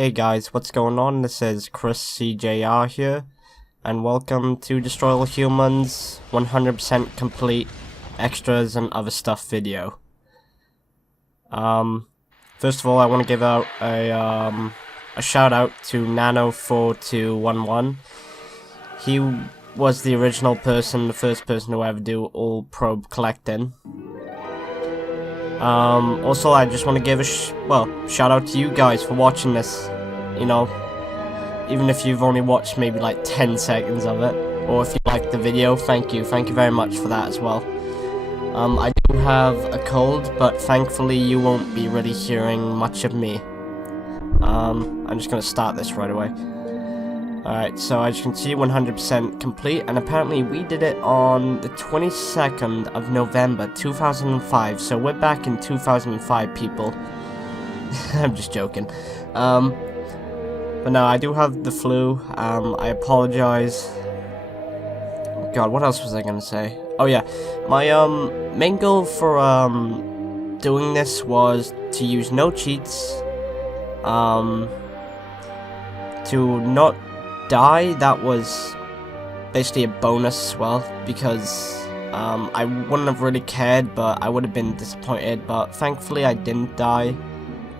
Hey guys, what's going on? This is Chris CJR here, and welcome to Destroy All Humans 100% complete extras and other stuff video. First of all, I want to give out a shout out to Nano4211. He was the original person, the first person to ever do all probe collecting. Also, I just want to give a shout out to you guys for watching this, you know, even if you've only watched maybe like 10 seconds of it, or if you liked the video, thank you very much for that as well. I do have a cold, but thankfully you won't be really hearing much of me. I'm just going to start this right away. Alright, so as you can see, 100% complete, and apparently we did it on the 22nd of November 2005, so we're back in 2005, people. I'm just joking. But no, I do have the flu. I apologize. God, what else was I gonna say? Oh yeah, my main goal for doing this was to use no cheats, to not die. That was basically a bonus as well, because I wouldn't have really cared, but I would have been disappointed, but thankfully I didn't die.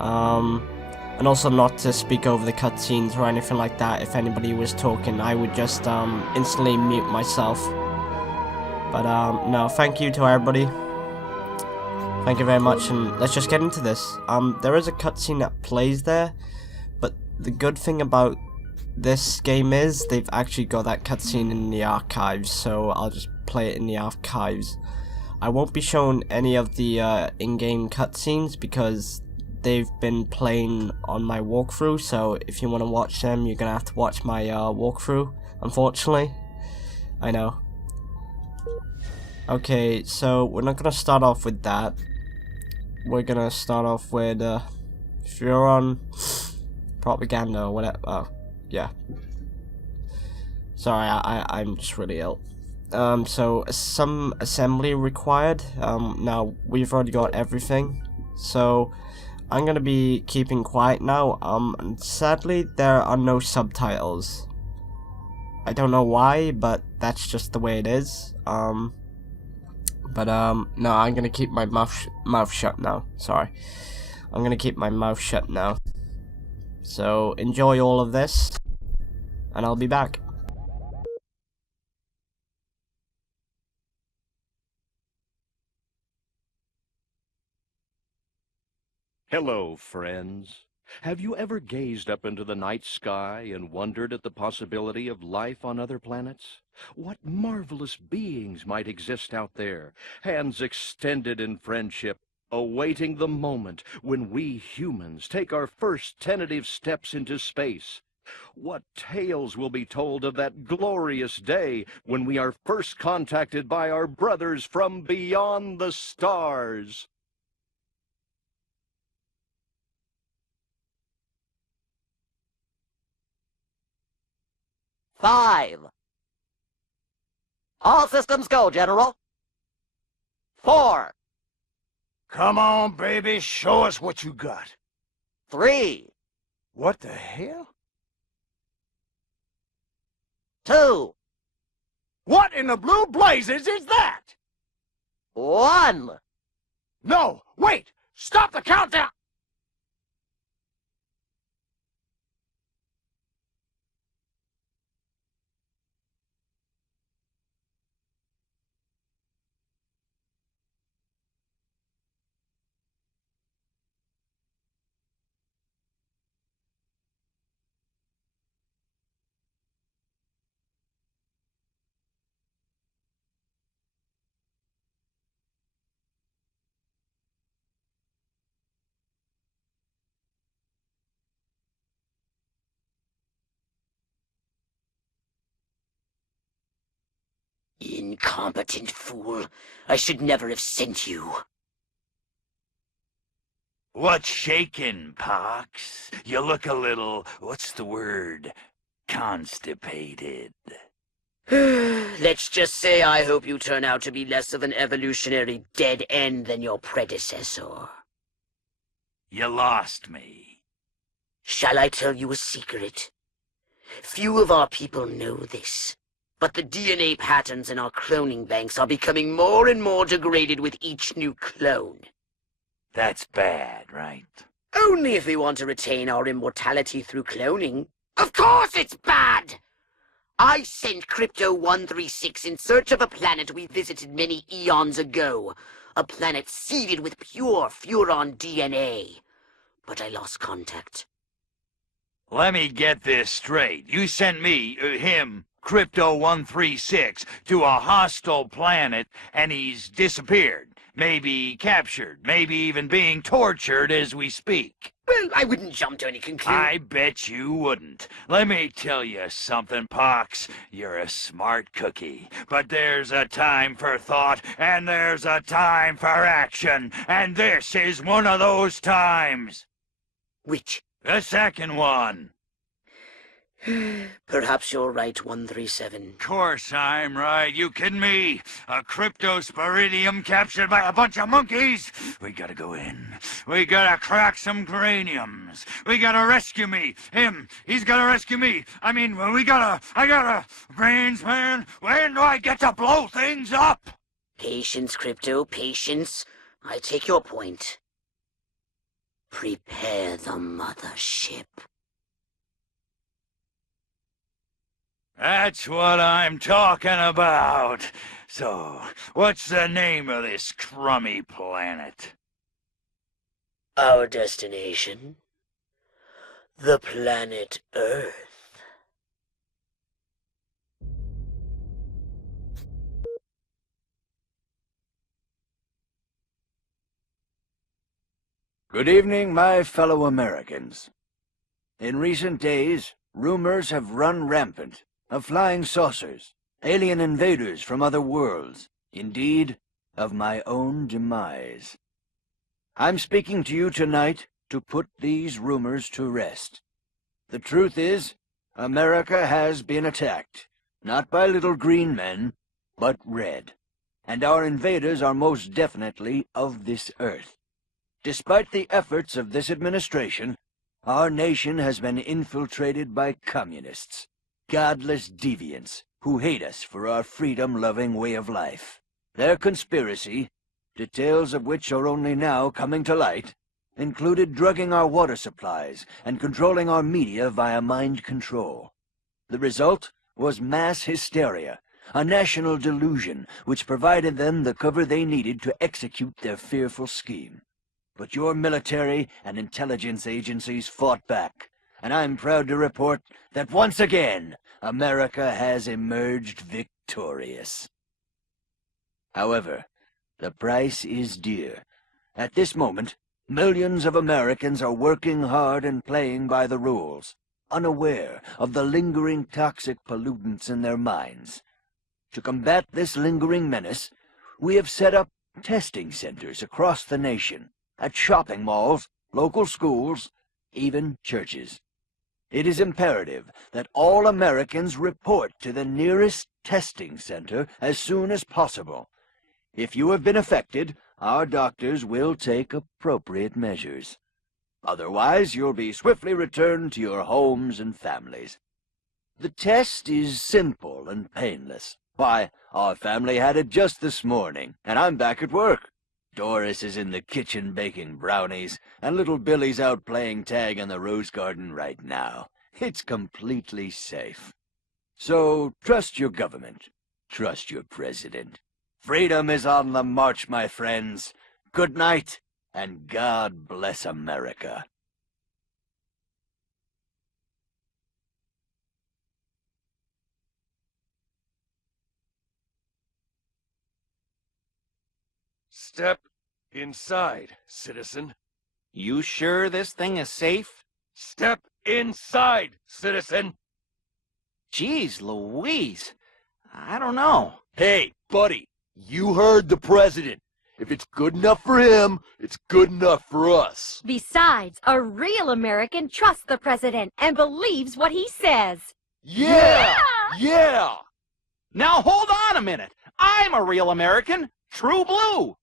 And also not to speak over the cutscenes or anything like that. If anybody was talking, I would just instantly mute myself. But no, thank you to everybody. Thank you very much, and let's just get into this. There is a cutscene that plays there, but the good thing about this game is they've actually got that cutscene in the archives, so I'll just play it in the archives. I won't be showing any of the in-game cutscenes because they've been playing on my walkthrough, so if you want to watch them, you're gonna have to watch my walkthrough, unfortunately. I know. Okay, so we're not gonna start off with that. We're gonna start off with Furon Propaganda or whatever. Oh, yeah. Sorry, I'm just really ill. So some assembly required. Now we've already got everything, so I'm gonna be keeping quiet now. And sadly there are no subtitles. I don't know why, but that's just the way it is. No, I'm gonna keep my mouth shut now. Sorry, I'm gonna keep my mouth shut now. So enjoy all of this, and I'll be back. Hello, friends. Have you ever gazed up into the night sky and wondered at the possibility of life on other planets? What marvelous beings might exist out there, hands extended in friendship, awaiting the moment when we humans take our first tentative steps into space? What tales will be told of that glorious day when we are first contacted by our brothers from beyond the stars? Five. All systems go, General. 4. Come on, baby, show us what you got. 3. What the hell? 2. What in the blue blazes is that? 1. No, wait! Stop the countdown! Incompetent fool. I should never have sent you. What's shaking, Pox? You look a little, what's the word, constipated. Let's just say I hope you turn out to be less of an evolutionary dead end than your predecessor. You lost me. Shall I tell you a secret? Few of our people know this, but the DNA patterns in our cloning banks are becoming more and more degraded with each new clone. That's bad, right? Only if we want to retain our immortality through cloning. Of course it's bad! I sent Crypto-136 in search of a planet we visited many eons ago. A planet seeded with pure Furon DNA. But I lost contact. Let me get this straight. You sent me, him, Crypto-136, to a hostile planet, and he's disappeared. Maybe captured, maybe even being tortured as we speak. Well, I wouldn't jump to any conclusion. I bet you wouldn't. Let me tell you something, Pox. You're a smart cookie. But there's a time for thought, and there's a time for action. And this is one of those times. Which? The second one. Perhaps you're right, 137. Course I'm right. You kidding me? A cryptosporidium captured by a bunch of monkeys? We gotta go in. We gotta crack some craniums. We gotta rescue me. Him. He's gotta rescue me. I gotta... Brains, man. When do I get to blow things up? Patience, Crypto, patience. I take your point. Prepare the mothership. That's what I'm talking about. So, what's the name of this crummy planet? Our destination? The planet Earth. Good evening, my fellow Americans. In recent days, rumors have run rampant of flying saucers, alien invaders from other worlds, indeed, of my own demise. I'm speaking to you tonight to put these rumors to rest. The truth is, America has been attacked, not by little green men, but red, and our invaders are most definitely of this earth. Despite the efforts of this administration, our nation has been infiltrated by communists, godless deviants who hate us for our freedom-loving way of life. Their conspiracy, details of which are only now coming to light, included drugging our water supplies and controlling our media via mind control. The result was mass hysteria, a national delusion which provided them the cover they needed to execute their fearful scheme. But your military and intelligence agencies fought back, and I'm proud to report that once again, America has emerged victorious. However, the price is dear. At this moment, millions of Americans are working hard and playing by the rules, unaware of the lingering toxic pollutants in their minds. To combat this lingering menace, we have set up testing centers across the nation, at shopping malls, local schools, even churches. It is imperative that all Americans report to the nearest testing center as soon as possible. If you have been affected, our doctors will take appropriate measures. Otherwise, you'll be swiftly returned to your homes and families. The test is simple and painless. Why, our family had it just this morning, and I'm back at work. Doris is in the kitchen baking brownies, and little Billy's out playing tag in the rose garden right now. It's completely safe. So, trust your government. Trust your president. Freedom is on the march, my friends. Good night, and God bless America. Step inside, citizen. You sure this thing is safe? Step inside, citizen. Jeez Louise. I don't know. Hey, buddy, you heard the president. If it's good enough for him, it's good enough for us. Besides, a real American trusts the president and believes what he says. Yeah! Yeah! Now hold on a minute. I'm a real American. True blue.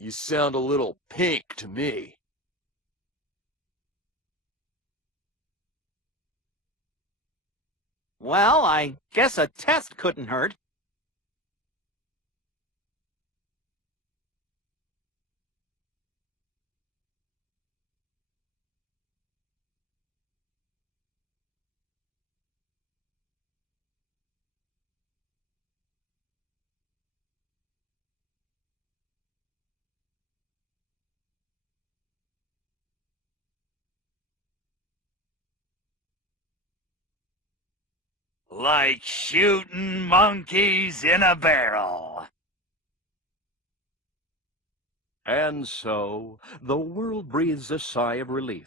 You sound a little pink to me. Well, I guess a test couldn't hurt. Like shooting monkeys in a barrel. And so, the world breathes a sigh of relief.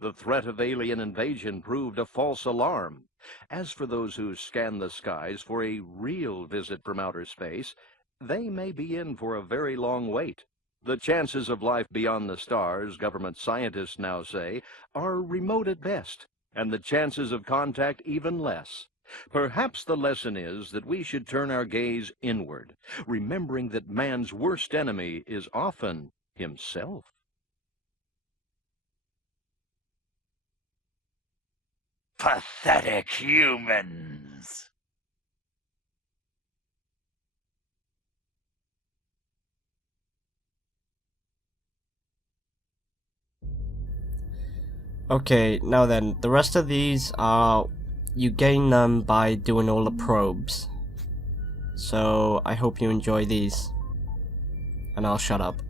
The threat of alien invasion proved a false alarm. As for those who scan the skies for a real visit from outer space, they may be in for a very long wait. The chances of life beyond the stars, government scientists now say, are remote at best, and the chances of contact even less. Perhaps the lesson is that we should turn our gaze inward, remembering that man's worst enemy is often himself. Pathetic humans. Okay, now then, the rest of these are... you gain them by doing all the probes. So, I hope you enjoy these. And I'll shut up.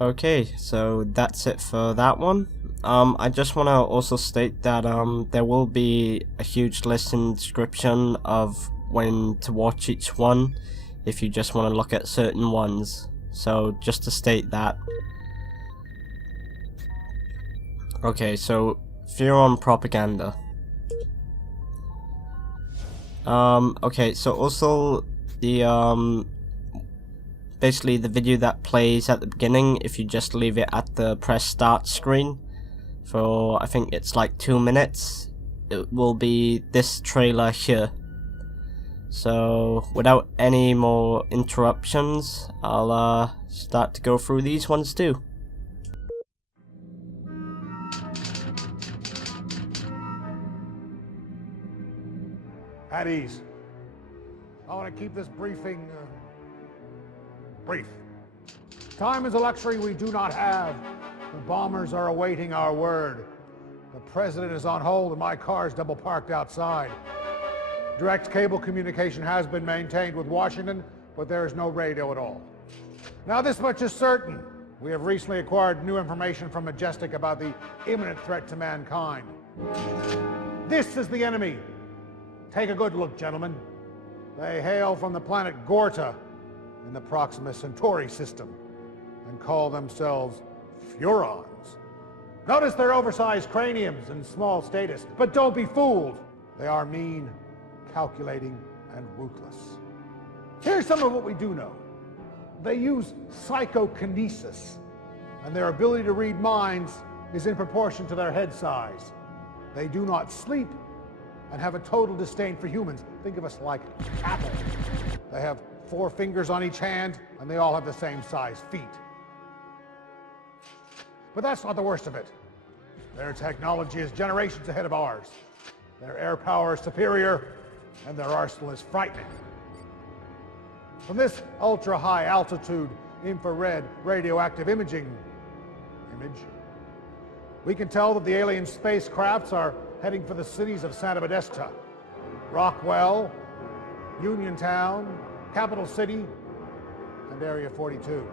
Okay, so that's it for that one. I just want to also state that there will be a huge list in the description of when to watch each one if you just want to look at certain ones. So just to state that. Okay, so Furon Propaganda. Okay, so also the basically the video that plays at the beginning, if you just leave it at the press start screen for I think it's like 2 minutes, it will be this trailer here. So without any more interruptions, I'll start to go through these ones too. At ease. I want to keep this briefing brief. Time is a luxury we do not have. The bombers are awaiting our word. The president is on hold and my car is double parked outside. Direct cable communication has been maintained with Washington, but there is no radio at all. Now this much is certain. We have recently acquired new information from Majestic about the imminent threat to mankind. This is the enemy. Take a good look, gentlemen. They hail from the planet Gorta in the Proxima Centauri system and call themselves Furons. Notice their oversized craniums and small status, but don't be fooled. They are mean, calculating, and ruthless. Here's some of what we do know. They use psychokinesis, and their ability to read minds is in proportion to their head size. They do not sleep and have a total disdain for humans. Think of us like cattle. They have 4 fingers on each hand, and they all have the same size feet. But that's not the worst of it. Their technology is generations ahead of ours. Their air power is superior, and their arsenal is frightening. From this ultra-high altitude infrared radioactive image, we can tell that the alien spacecrafts are heading for the cities of Santa Modesta, Rockwell, Uniontown, Capital City, and Area 42.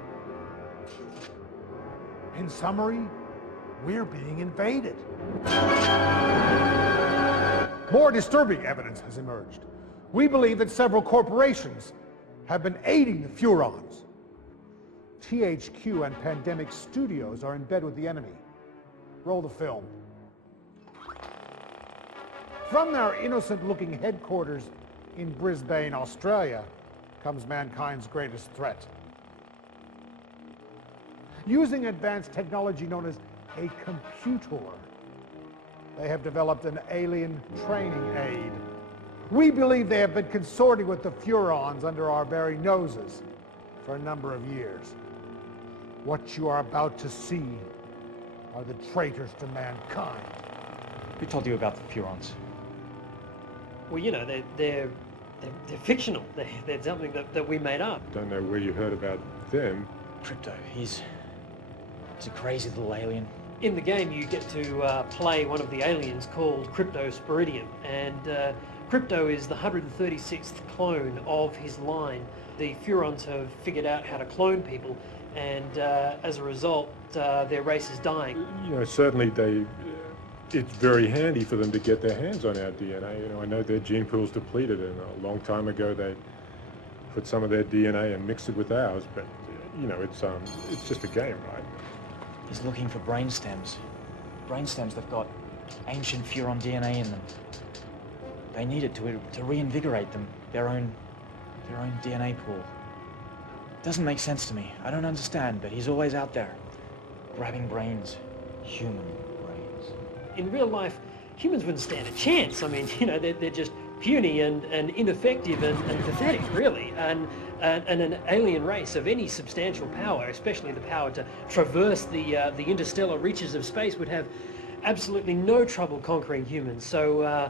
In summary, we're being invaded. More disturbing evidence has emerged. We believe that several corporations have been aiding the Furons. THQ and Pandemic Studios are in bed with the enemy. Roll the film. From their innocent-looking headquarters in Brisbane, Australia, comes mankind's greatest threat. Using advanced technology known as a computer, they have developed an alien training aid. We believe they have been consorting with the Furons under our very noses for a number of years. What you are about to see are the traitors to mankind. Who told you about the Furons? Well, you know, they're fictional. They're something that we made up. Don't know where you heard about them. Crypto, he's a crazy little alien. In the game, you get to play one of the aliens called Crypto Sporidium, and Crypto is the 136th clone of his line. The Furons have figured out how to clone people, and as a result, their race is dying. You know, certainly it's very handy for them to get their hands on our DNA. You know, I know their gene pool's depleted, and a long time ago they put some of their DNA and mixed it with ours. But you know, it's just a game, right? He's looking for brain stems. Brain stems that've got ancient Furon DNA in them. They need it to reinvigorate them, their own DNA pool. Doesn't make sense to me. I don't understand, but he's always out there, grabbing brains, human brains. In real life, humans wouldn't stand a chance. I mean, you know, they're just puny and ineffective and pathetic, really. And an alien race of any substantial power, especially the power to traverse the interstellar reaches of space, would have absolutely no trouble conquering humans. So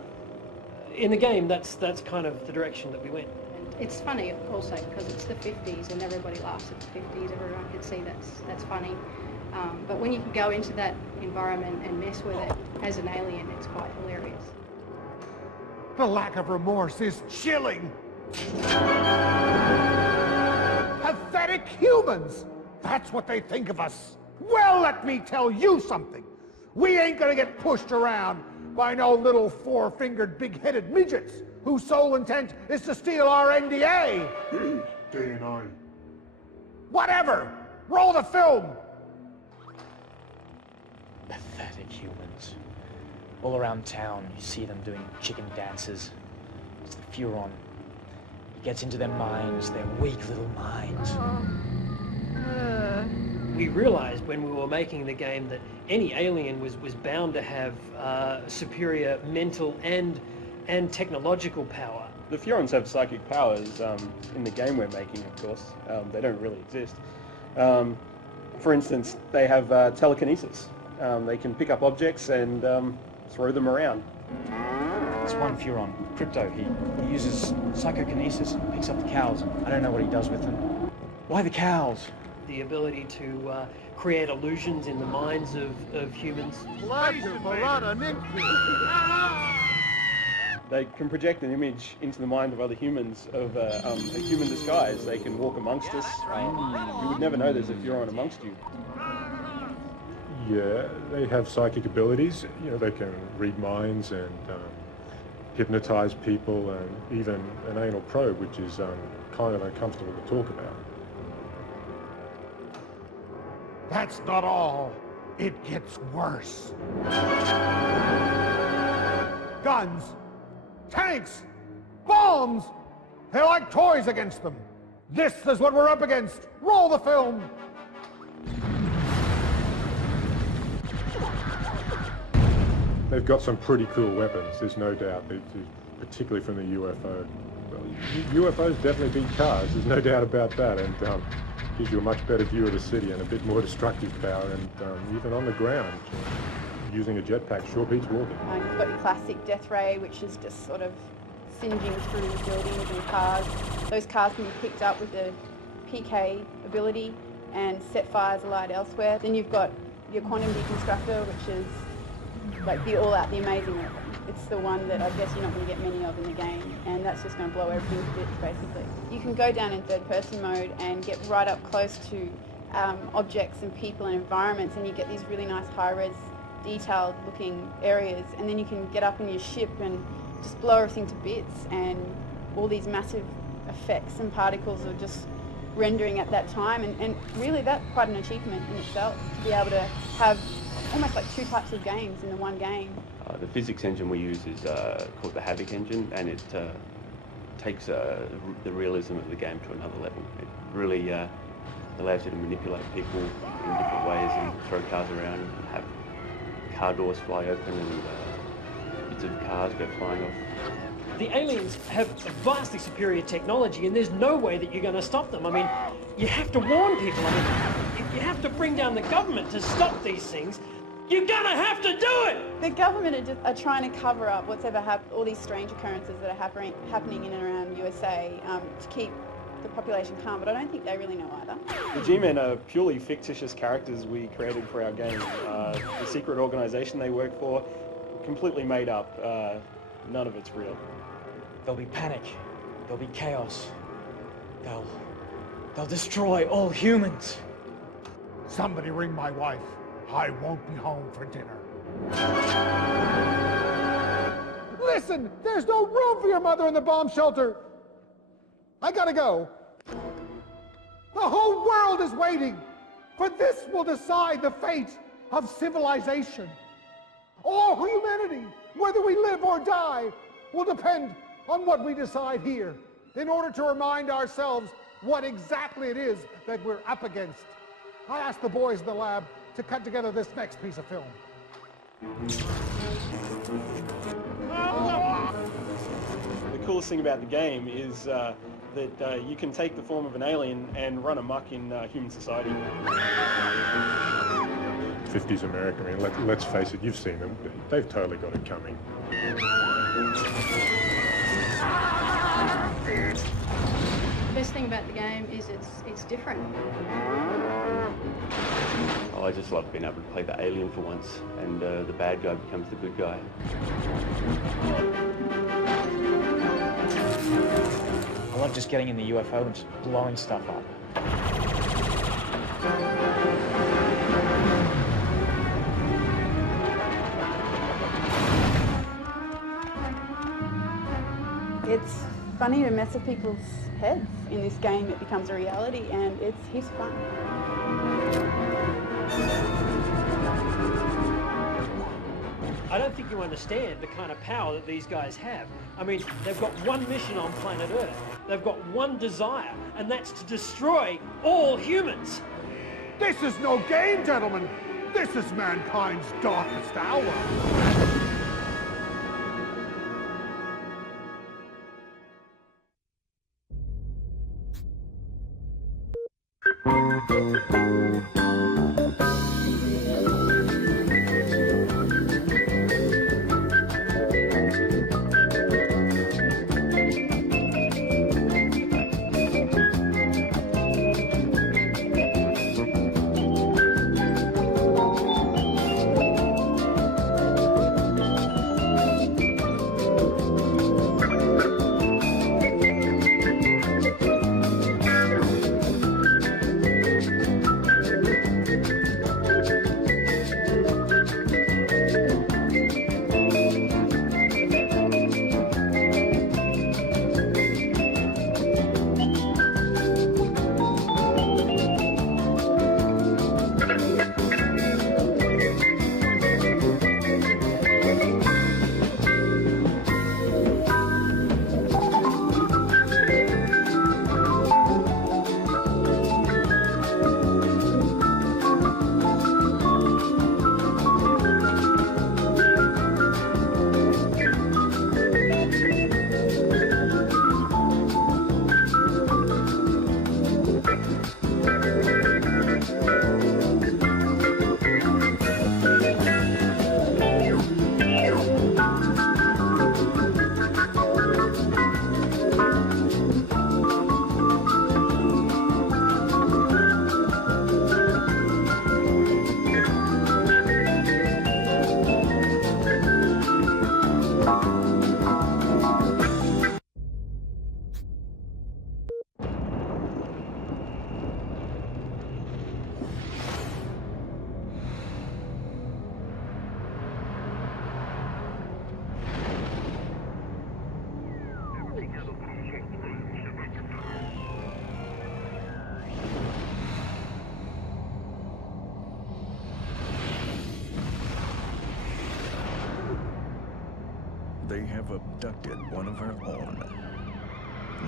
in the game, that's kind of the direction that we went. It's funny also because it's the 50s and everybody laughs at the 50s. Everyone can see that's funny. But when you can go into that environment and mess with it as an alien, it's quite hilarious. The lack of remorse is chilling. Pathetic humans! That's what they think of us. Well, let me tell you something. We ain't gonna get pushed around by no little 4-fingered, big-headed midgets whose sole intent is to steal our NDA. DNA. Whatever! Roll the film! Pathetic humans. All around town, you see them doing chicken dances. It's the Furon. He gets into their minds, their weak little minds. We realized when we were making the game that any alien was bound to have superior mental and technological power. The Furons have psychic powers in the game we're making, of course. They don't really exist. For instance, they have telekinesis. They can pick up objects and throw them around. There's one Furon, Crypto. He uses psychokinesis and picks up the cows. I don't know what he does with them. Why the cows? The ability to create illusions in the minds of humans. They can project an image into the mind of other humans of a human disguise. They can walk amongst us. You would never know there's a Furon amongst you. Yeah, they have psychic abilities. You know, they can read minds and hypnotize people, and even an anal probe, which is kind of uncomfortable to talk about. That's not all. It gets worse. Guns, tanks, bombs. They're like toys against them. This is what we're up against. Roll the film. They've got some pretty cool weapons, there's no doubt, particularly from the UFO. UFOs definitely beat cars, there's no doubt about that, and gives you a much better view of the city and a bit more destructive power, and even on the ground, using a jetpack sure beats walking. You've got your classic death ray, which is just sort of singeing through buildings and cars. Those cars can be picked up with the PK ability and set fires alight elsewhere. Then you've got your quantum deconstructor, which is like the all-out, the amazing weapon. It's the one that I guess you're not going to get many of in the game, and that's just going to blow everything to bits, basically. You can go down in third-person mode and get right up close to objects and people and environments, and you get these really nice high-res, detailed-looking areas, and then you can get up in your ship and just blow everything to bits, and all these massive effects and particles are just rendering at that time, and really that's quite an achievement in itself, to be able to have almost like two types of games in the one game. The physics engine we use is called the Havoc engine, and it takes the realism of the game to another level. It really allows you to manipulate people in different ways and throw cars around and have car doors fly open and bits of cars go flying off. The aliens have vastly superior technology, and there's no way that you're going to stop them. I mean, you have to warn people. I mean, you have to bring down the government to stop these things. You're gonna have to do it! The government are trying to cover up what's ever happened, all these strange occurrences that are happening in and around USA to keep the population calm, but I don't think they really know either. The G-Men are purely fictitious characters we created for our game. The secret organization they work for, completely made up. None of it's real. There'll be panic. There'll be chaos. They'll destroy all humans. Somebody ring my wife. I won't be home for dinner. Listen, there's no room for your mother in the bomb shelter. I gotta go. The whole world is waiting, for this will decide the fate of civilization. All humanity, whether we live or die, will depend on what we decide here in order to remind ourselves what exactly it is that we're up against. I asked the boys in the lab to cut together this next piece of film. The coolest thing about the game is that you can take the form of an alien and run amok in human society. 50s America, I mean, let's face it, you've seen them. They've totally got it coming. The best thing about the game is it's different. Oh, I just love being able to play the alien for once, and the bad guy becomes the good guy. I love just getting in the UFO and just blowing stuff up. It's funny to mess with people's heads. In this game, it becomes a reality, and it's heaps of fun. I don't think you understand the kind of power that these guys have. I mean, they've got one mission on planet Earth. They've got one desire, and that's to destroy all humans. This is no game, gentlemen. This is mankind's darkest hour. They have abducted one of our own.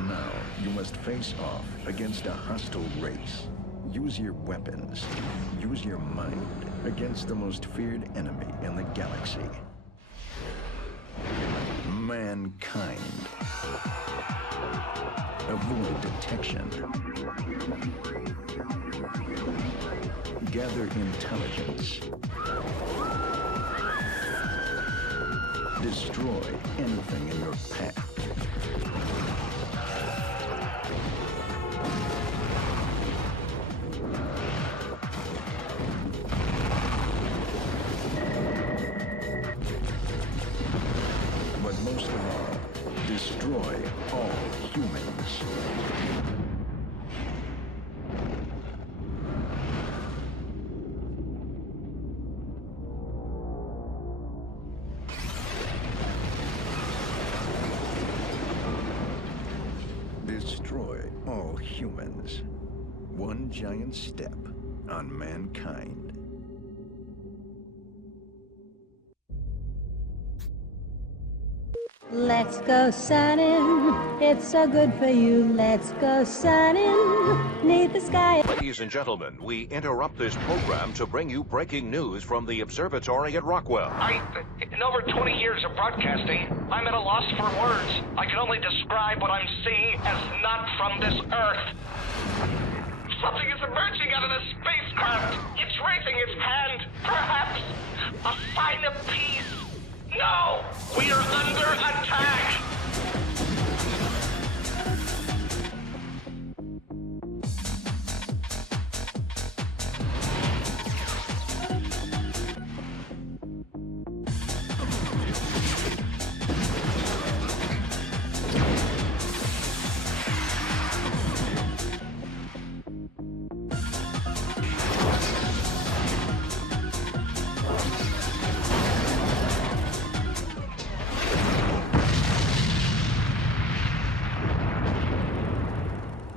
Now, you must face off against a hostile race. Use your weapons. Use your mind against the most feared enemy in the galaxy. Mankind. Avoid detection. Gather intelligence. Destroy anything in your path. But most of all, destroy all humans. Destroy all humans. One giant step on mankind. Let's go sunning, it's so good for you. Let's go sunning, neath the sky. Ladies and gentlemen, we interrupt this program to bring you breaking news from the observatory at Rockwell. In over 20 years of broadcasting, I'm at a loss for words. I can only describe what I'm seeing as not from this Earth. Something is emerging out of the spacecraft. It's raising its hand. Perhaps a sign of peace. No! We are under attack!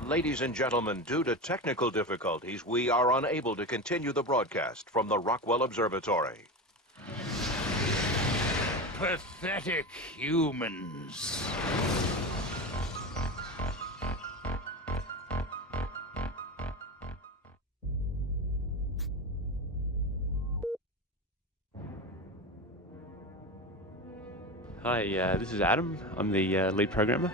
Ladies and gentlemen, due to technical difficulties, we are unable to continue the broadcast from the Rockwell Observatory. Pathetic humans. Hi, this is Adam. I'm the lead programmer.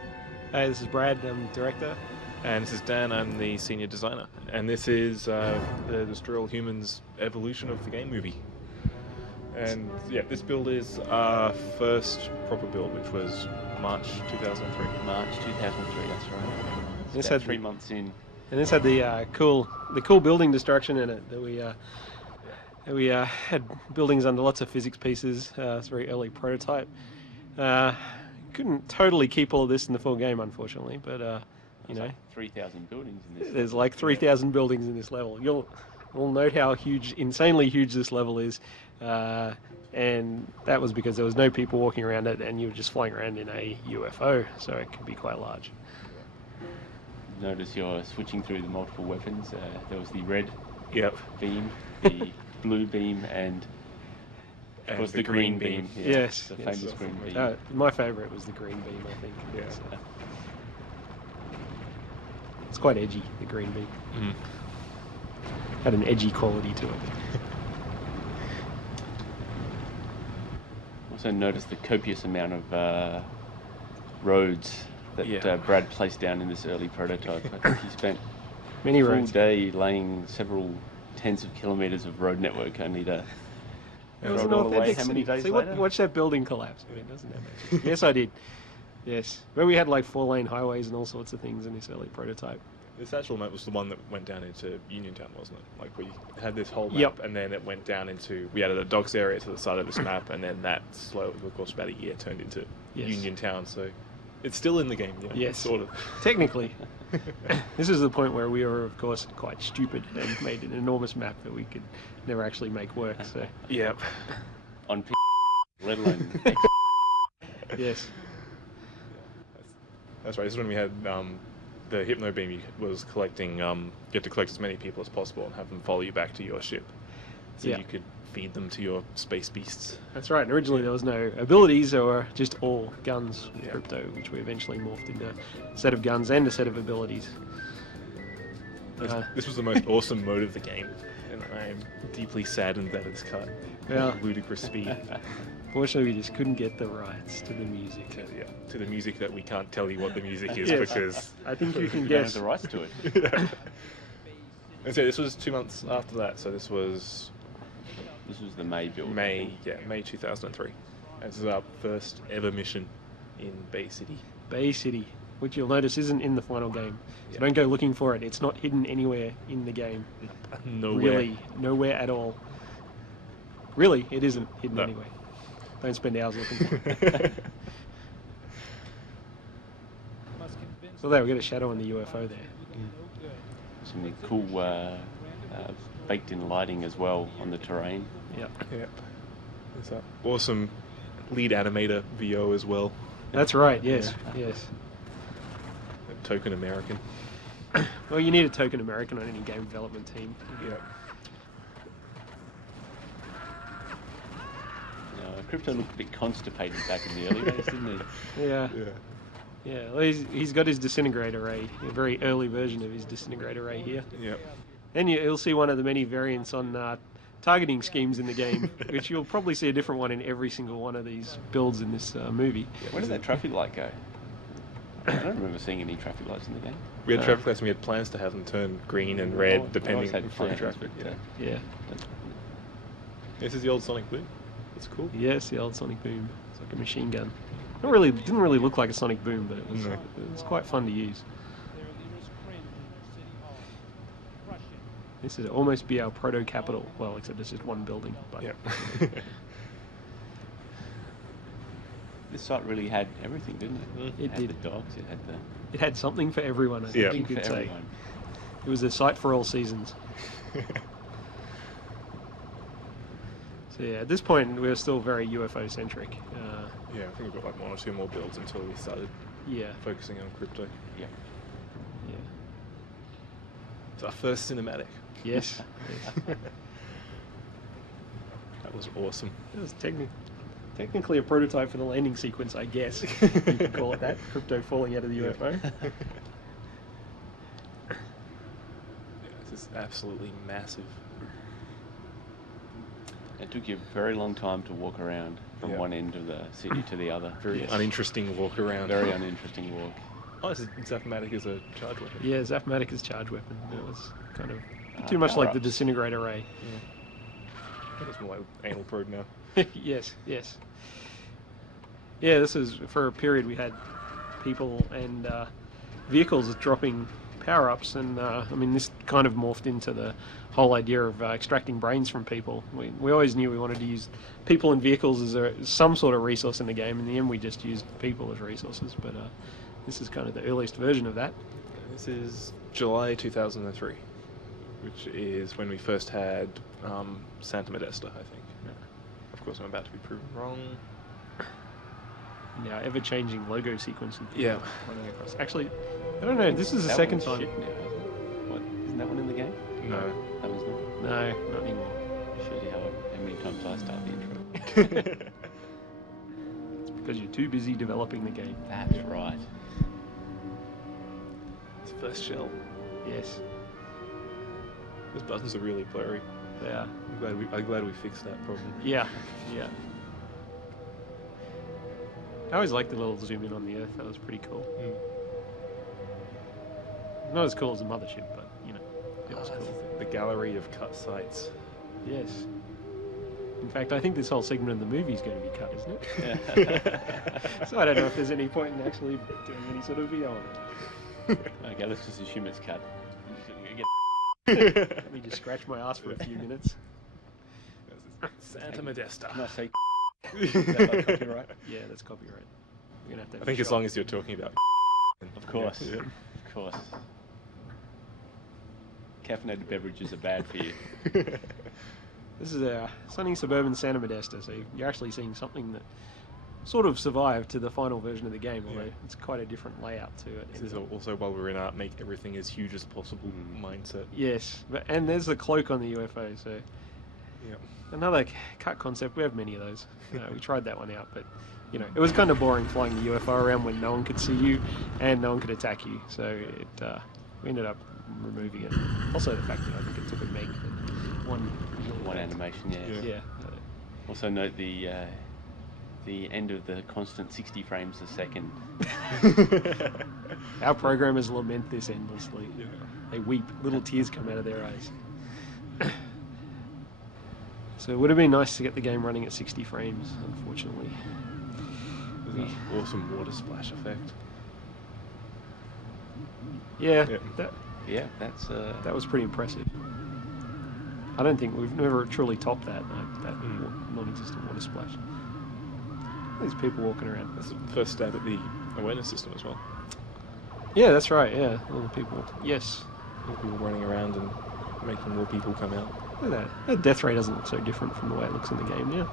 Hey, this is Brad. I'm director. And this is Dan, I'm the senior designer. And this is the Destroy All Humans evolution of the game movie. And yeah, this build is our first proper build, which was March 2003. March 2003, that's right. This About had 3 months in. And this had the cool building destruction in it that we had buildings under lots of physics pieces. It's a very early prototype. Couldn't totally keep all of this in the full game, unfortunately, but you know, like 3,000 buildings in this. There's like 3,000 buildings in this level. You'll note how insanely huge this level is, and that was because there was no people walking around it, and you were just flying around in a UFO, so it could be quite large. Notice you're switching through the multiple weapons. There was the red beam, the blue beam, and of course the green beam. Yeah, yes, the famous green beam. My favourite was the green beam, I think. Yeah. It's quite edgy, the green beam. Mm. Had an edgy quality to it. Also notice the copious amount of roads that Brad placed down in this early prototype. I think he spent many a full roads. day laying several tens of kilometres of road network only to It was throw an it all away authentic how many city. days See, later? watch that building collapse. I mean, doesn't that make sense? Yes, I did. Yes. Where we had like 4-lane highways and all sorts of things in this early prototype. This actual map was the one that went down into Uniontown, wasn't it? Like we had this whole map, and then it went down into, we added a docks area to the side of this map, and then that slowly, of course, about a year turned into Uniontown. So it's still in the game, Yes, sort of. Technically. This is the point where we were, of course, quite stupid and made an enormous map that we could never actually make work. So. Yep. On let alone. Yes. That's right. This is when we had the hypno beam was collecting. You had to collect as many people as possible and have them follow you back to your ship, so you could feed them to your space beasts. That's right. And originally there was no abilities, there were just all guns with crypto, which we eventually morphed into a set of guns and a set of abilities. This was the most awesome mode of the game, and I am deeply saddened that it's cut at ludicrous speed. Fortunately, we just couldn't get the rights to the music. To the music that we can't tell you what the music is Yes. because I think you can We don't guess. have the rights to it. And so this was 2 months after that, so this was the May build. May 2003. And this is our first ever mission in Bay City. Bay City, which you'll notice isn't in the final game. So don't go looking for it. It's not hidden anywhere in the game. Nowhere. Really, nowhere at all. Really, it isn't hidden anywhere. Don't spend hours looking for it. So there, we got a shadow on the UFO there. Some cool baked-in lighting as well on the terrain. Yep. There's that awesome lead animator VO as well. That's right, yes, yes. A token American. Well, you need a token American on any game development team. Yep. Crypto looked a bit constipated back in the early days, didn't he? Yeah. Well, he's got his disintegrator ray, a very early version of his disintegrator ray here. Yep. And you'll see one of the many variants on targeting schemes in the game, which you'll probably see a different one in every single one of these builds in this movie. Where did that traffic light go? I don't remember seeing any traffic lights in the game. We had traffic lights and we had plans to have them turn green and red depending on the traffic. Yeah. This is the old Sonic Boom. It's cool. Yes, the old Sonic Boom. It's like a machine gun. Didn't really look like a Sonic Boom, but it was quite fun to use. This would almost be our proto-capital. Well, except it's just one building. But This site really had everything, didn't it? It had did. the dogs, it had the... It had something for everyone, I think you could say. Everyone. It was a site for all seasons. So yeah, at this point we're still very UFO-centric. Yeah, I think we've got like 1 or 2 more builds until we started focusing on crypto. Yeah. It's our first cinematic. Yes. That was awesome. It was technically a prototype for the landing sequence, I guess. You could call it that. Crypto falling out of the UFO. This is absolutely massive. It took you a very long time to walk around from one end of the city to the other. Very uninteresting walk around. Very uninteresting walk. Oh, Zapmatic is a charge weapon. Yeah, Zapmatic is charge weapon. It was kind of too much like the disintegrator ray. Yeah. I think it's more like anal probe now. Yes, yes. Yeah, this is for a period we had people and vehicles dropping power-ups, and I mean this kind of morphed into the whole idea of extracting brains from people. We always knew we wanted to use people and vehicles as some sort of resource in the game. In the end, we just used people as resources, but this is kind of the earliest version of that. This is July 2003, which is when we first had Santa Modesta, I think. Yeah. Of course, I'm about to be proven wrong. Now, ever-changing logo sequence. Yeah. Running across. Actually, I don't know. This is the second time. Shit now, isn't it? What? Isn't that one in the game? No. That one's not. No, not anymore. Shows you how many times I start the intro. It's because you're too busy developing the game. That's right. It's first shell. Yes. Those buttons are really blurry. They are. I'm glad we fixed that problem. Yeah, yeah. I always liked the little zoom in on the Earth. That was pretty cool. Not as cool as the mothership, but you know, it was cool. The gallery of cut sites. Yes. In fact, I think this whole segment of the movie is going to be cut, isn't it? So I don't know if there's any point in actually doing any sort of video on it. Okay, let's just assume it's cut. Let me just scratch my ass for a few minutes. Santa Modesta. Can I say is that like copyright? Yeah, that's copyright. We're gonna have to I think as long as you're talking about Of course. Yeah. Of course. Caffeinated beverages are bad for you. This is a sunny suburban Santa Modesta, so you're actually seeing something that sort of survived to the final version of the game, although it's quite a different layout to it. This is also, while we're in art, make everything as huge as possible mindset. Yes, and there's the cloak on the UFO, so another cut concept. We have many of those. We tried that one out, but you know, it was kind of boring flying the UFO around when no one could see you and no one could attack you, so we ended up removing it. Also the fact that I think it took a meg for one animation, yeah. Also note the end of the constant 60 frames a second. Our programmers lament this endlessly. They weep, little tears come out of their eyes. So it would have been nice to get the game running at 60 frames, unfortunately. There's an awesome water splash effect. Yeah, that was pretty impressive. I don't think we've never truly topped that non-existent water splash. There's people walking around. That's the first stab at the awareness system as well. Yeah, that's right, yeah. All the people. Yes. All the people running around and making more people come out. Look at that. That death ray doesn't look so different from the way it looks in the game now.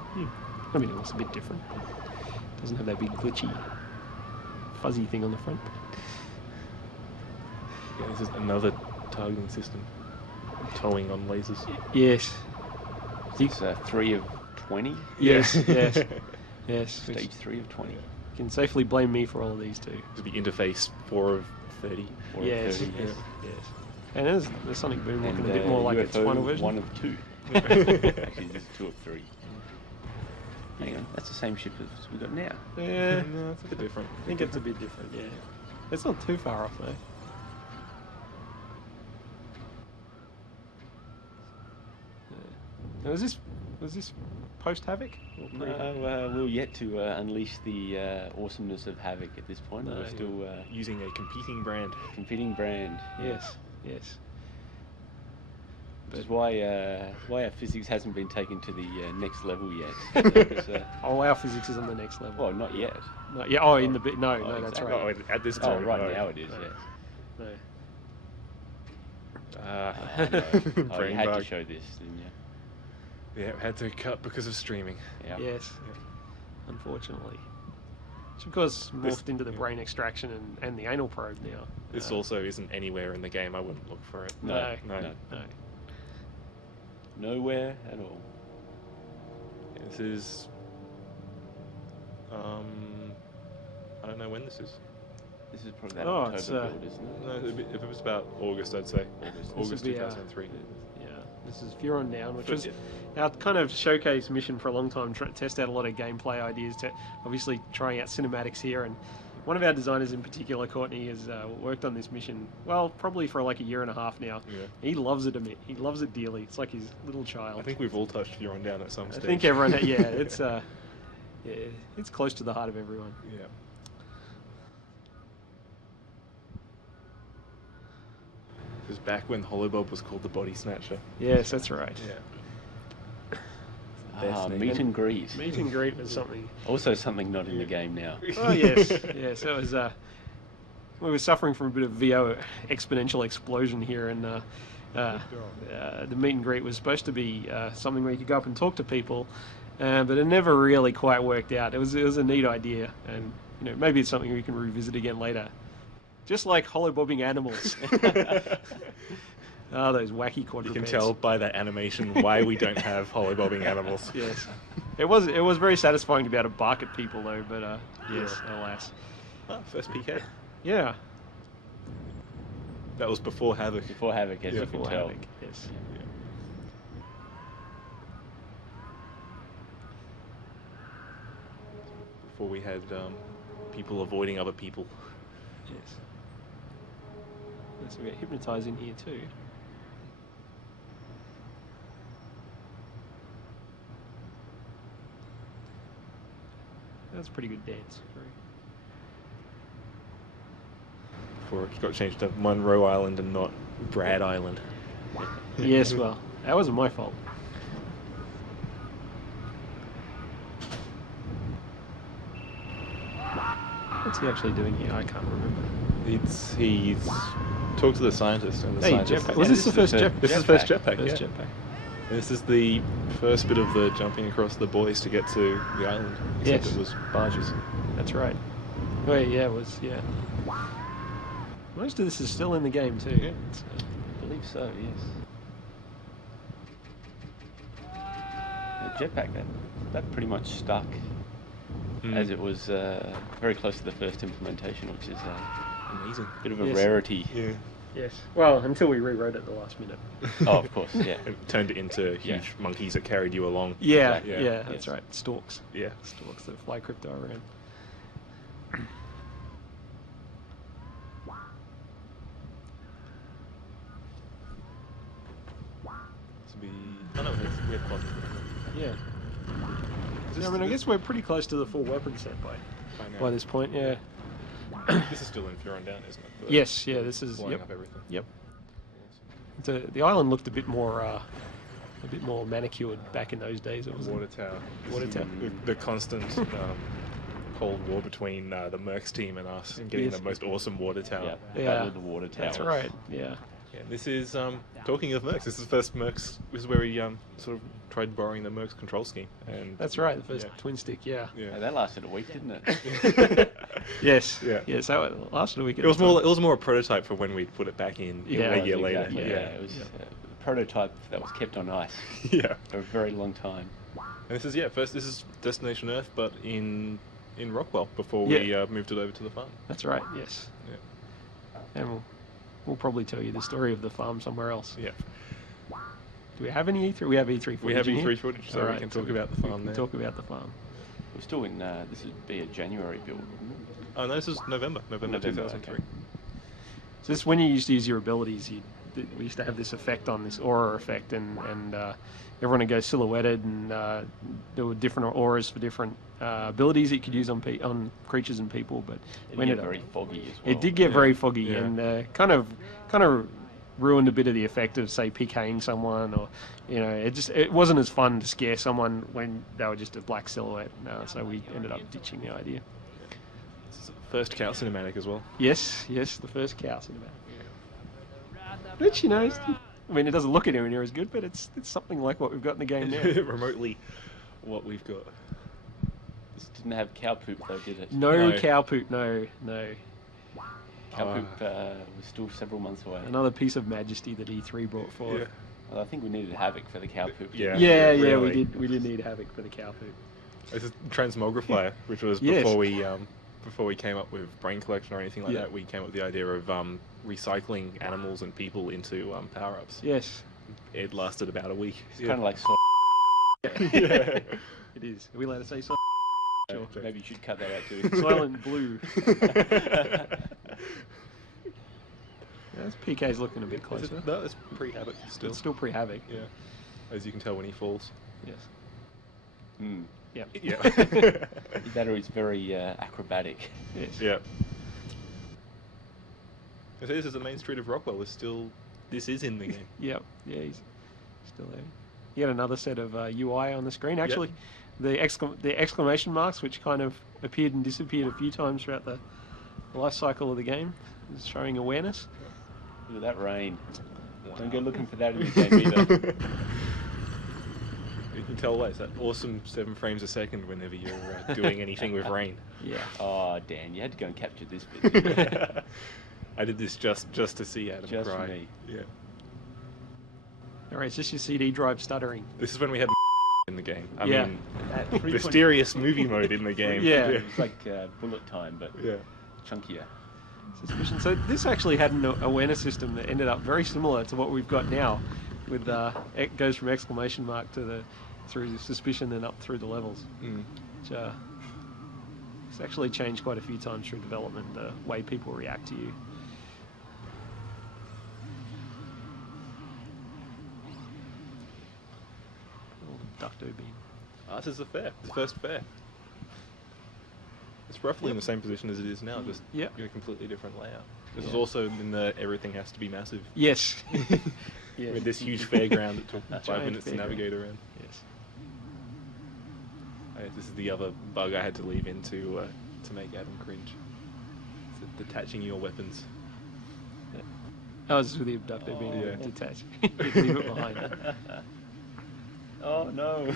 I mean, it looks a bit different. It doesn't have that big glitchy, fuzzy thing on the front. Yeah, this is another targeting system. Towing on lasers. Yes. It's 3 of 20? Yes, yes. Yes. Stage 3 of 20. You can safely blame me for all of these too. To be interface 4 of 30. 4 of 30, yes. And there's the Sonic Boom looking a bit more like its final version. 1 of 2. Actually, this is 2 of 3. Hang on, that's the same ship as we got now. Yeah, no, it's a bit different. I think it's a bit different, yeah. It's not too far off though. Now, was this post Havoc? No, we're yet to unleash the awesomeness of Havoc at this point. No, we're still using a competing brand. Yes, yes. Which is why our physics hasn't been taken to the next level yet. Because, our physics is on the next level. Well, not yet. No, yeah. Oh, in the bit. No, exactly. That's right. Oh, at this Oh, time. right now it is. No. No. You had to show this, didn't you? Yeah, it had to cut because of streaming. Yeah. Yes. Unfortunately. Which of course morphed into the brain extraction and the anal probe now. This also isn't anywhere in the game. I wouldn't look for it. No. Nowhere at all. Yeah, this is... I don't know when this is. This is probably that October build, isn't it? No, if it was about August, I'd say. August 2003. This is Furon Down, which was our kind of showcase mission for a long time, test out a lot of gameplay ideas, to obviously trying out cinematics here, and one of our designers in particular, Courtney, has worked on this mission, well, probably for like a year and a half now. Yeah. He loves it, he loves it dearly. It's like his little child. I think we've all touched Furon down at some stage. I think everyone, yeah, it's close to the heart of everyone. Yeah. It was back when Holobob was called the Body Snatcher. Yes, that's right. Ah, meet and greet. Meet and greet was something. Also something not in the game now. Oh yes, yes. It was. We were suffering from a bit of VO exponential explosion here, and the meet and greet was supposed to be something where you could go up and talk to people, but it never really quite worked out. It was a neat idea, and maybe it's something we can revisit again later. Just like holobobbing animals. Oh, those wacky quadrupeds. You can tell by that animation why we don't have holobobbing animals. Yes. It was very satisfying to be able to bark at people though, but yes, alas. Oh, first PK. Yeah. That was before Havoc. Before Havoc, as you can Before tell. Havoc, yes. Before we had people avoiding other people. Yes. So we get hypnotised in here too. That's a pretty good dance. Before it got changed to Monroe Island and not Brad Island. Yes, well, that wasn't my fault. What's he actually doing here? I can't remember. He's talked to the scientist, and the Hey, scientist. jetpack. Was this the first jetpack? This is the first jetpack. First yeah. jetpack. And this is the first bit of the jumping across the buoys to get to the island. Except Yes. it was barges. That's right. Wait, yeah, it was, yeah. Most of this is still in the game too. I believe so, yes. The jetpack, that pretty much stuck as it was very close to the first implementation, which is amazing. Bit of a Yes. rarity. Yeah. Yes. Well, until we rewrote it at the last minute. Oh, of course, yeah. It turned it into huge monkeys that carried you along. Yeah, Exactly. yeah, that's right. Storks. Yeah. Storks that fly crypto around. To be. Oh no, we had quads. Yeah. I mean, I guess we're pretty close to the full weapon set by this point, yeah. This is still in Furon Down, isn't it? Yes, yeah, this is, blowing up everything. Yep. The island looked a bit more manicured back in those days. It was Water tower. Water tower. The constant Cold War between the Mercs team and us, and getting Yes. the most awesome water tower. Yeah, the water tower. that's right. Yeah. Yeah, this is talking of Mercs. This is the first Mercs. This is where we sort of tried borrowing the Mercs control scheme. And That's right. The first twin stick. Yeah. Yeah, that lasted a week, didn't it? Yes. Yeah. Yes. That lasted a week. It was more. It was more a prototype for when we put it back in Yeah, a year later. Exactly, yeah, it was a prototype that was kept on ice. Yeah. For a very long time. And this is This is Destination Earth, but in Rockwell before we moved it over to the farm. That's right. Yes. Yeah. And we'll probably tell you the story of the farm somewhere else. Yeah. Do we have any E3? We have E3 footage. We have in E3 here? footage, so All we right, can talk about the farm we there. can talk about the farm. We're still in. This would be a January build, wouldn't it? Oh no, this is November 2003. Okay. So this when you used to use your abilities, we used to have this effect on this aura effect, and everyone would go silhouetted, and there were different auras for different abilities that you could use on creatures and people. But It we did ended get up- very foggy as well. It did get very foggy, Yeah. and kind of ruined a bit of the effect of, say, PKing someone, or it wasn't as fun to scare someone when they were just a black silhouette. So we ended up ditching the idea. First cow cinematic as well. Yes, the first cow cinematic. Which, I mean, it doesn't look anywhere near as good, but it's something like what we've got in the game now. Remotely what we've got. This didn't have cow poop though, did it? No cow poop, no. Cow poop was still several months away. Another piece of majesty that E3 brought forward. Yeah. Well, I think we needed Havoc for the cow poop. Yeah. We did need Havoc for the cow poop. This is Transmogrifier, which was Yes. before we came up with Brain Collection or anything like that. We came up with the idea of recycling animals and people into power-ups. Yes. It lasted about a week. It's kind of like Yeah. It is. Are we allowed to say so? Sure. Maybe you should cut that out too. Silent blue. That's PK's looking a bit closer. No, it's pre-Havoc still. It's still pre-Havoc. Yeah. As you can tell when he falls. Yes. Yeah. Yeah. That is very acrobatic. Yes. Yeah. So this is the main street of Rockwell. This is in the game. Yep. Yeah, he's still there. You had another set of UI on the screen. Actually, the exclamation marks, which kind of appeared and disappeared a few times throughout the life cycle of the game, is showing awareness. Look at that rain. Wow. Don't go looking for that in the game either. You can tell it's that awesome 7 frames a second whenever you're doing anything with rain. Yeah. Oh, Dan, you had to go and capture this bit. I did this just to see Adam Just cry. for me. Yeah. Alright, it's just your CD drive stuttering. This is when we had in the game. I Yeah. mean, mysterious movie mode in the game. Yeah. It's like bullet time, but chunkier. Suspicion. So this actually had an awareness system that ended up very similar to what we've got now, with it goes from exclamation mark to through suspicion and up through the levels. Which it's actually changed quite a few times through development, the way people react to you. Ducto beam. This is the fair. The first fair. It's roughly in the same position as it is now, just in a completely different layout. This is also in the everything has to be massive. Yes. With this huge fairground that took 5 minutes to navigate around. Yes. This is the other bug I had to leave in to make Adam cringe. It's detaching your weapons. Oh, this is with the abductor being detached. You leave it behind. Oh no!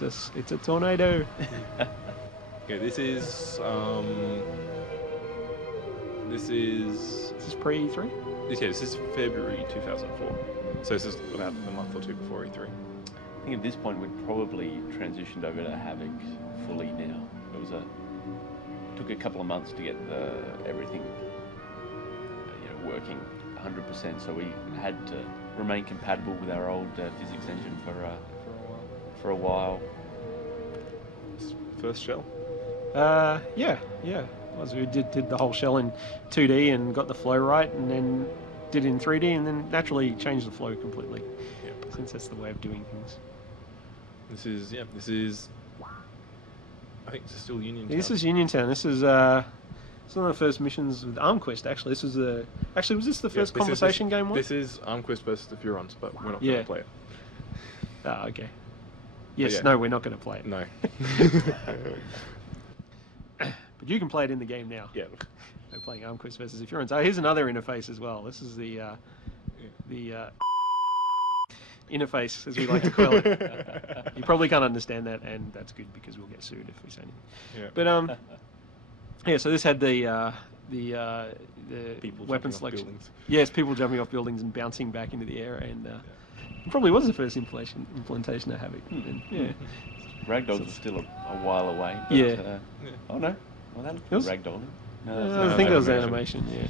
It's a tornado. Okay, this is pre-E3? This is February 2004. So this is about a month or two before E3. I think at this point we'd probably transitioned over to Havoc fully now. It took a couple of months to get everything working 100%, so we had to remain compatible with our old physics engine for a while. First shell? Yeah. We did the whole shell in 2D and got the flow right, and then did it in 3D, and then naturally changed the flow completely. Since that's the way of doing things. This is. I think this is still Uniontown. This is Uniontown. This is one of the first missions with ArmQuest. Actually, this was was this the first conversation game one? This is ArmQuest versus the Furons, but we're not going to play it. Ah, okay. Yes, no, we're not going to play it. No. But you can play it in the game now. Yeah. We're playing ArmQuest versus the Furons. Oh, here's another interface as well. This is the interface, as we like to call it. You probably can't understand that, and that's good because we'll get sued if we say anything. Yeah. But so this had the people weapon jumping off selection. buildings. Yes, people jumping off buildings and bouncing back into the air, and it probably was the first implementation of Havoc. And, Ragdolls are still a while away. But, oh no, well that looks Ragdoll. No, I think that was animation. Yeah.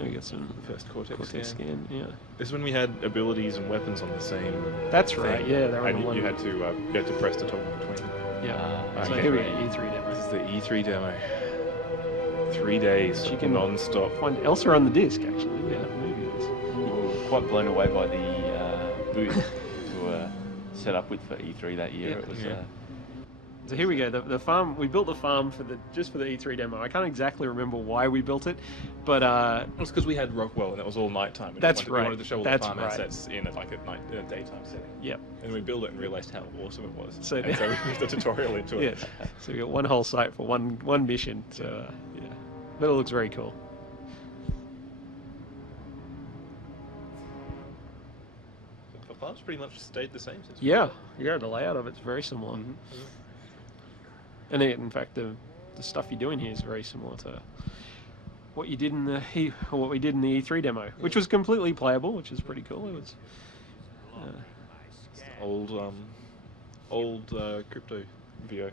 We got some first Cortex scan. Yeah. This is when we had abilities and weapons on the same. That's right. thing. Yeah, they were on and the one. you had to press to toggle between. Yeah. So here we go. E3 demo. This is the E3 demo. 3 days, You can non-stop. Find Elsa on the disc actually. Yeah, movie is. We were quite blown away by the booth we were set up with for E3 that year. It was. So here we go. The farm. We built the farm just for the E3 demo. I can't exactly remember why we built it, but it was because we had Rockwell and it was all nighttime. That's We right. wanted to show all That's the farm right. assets in a daytime setting. Yep. And we built it and realized how awesome it was. So we put the tutorial into it. Yes. So we got one whole site for one mission. So but it looks very cool. The farm's pretty much stayed the same since. Yeah. The layout of it's very similar. Mm-hmm. And in fact, the stuff you're doing here is very similar to what you did in what we did in the E3 demo, which was completely playable, which is pretty cool. It was old crypto VO.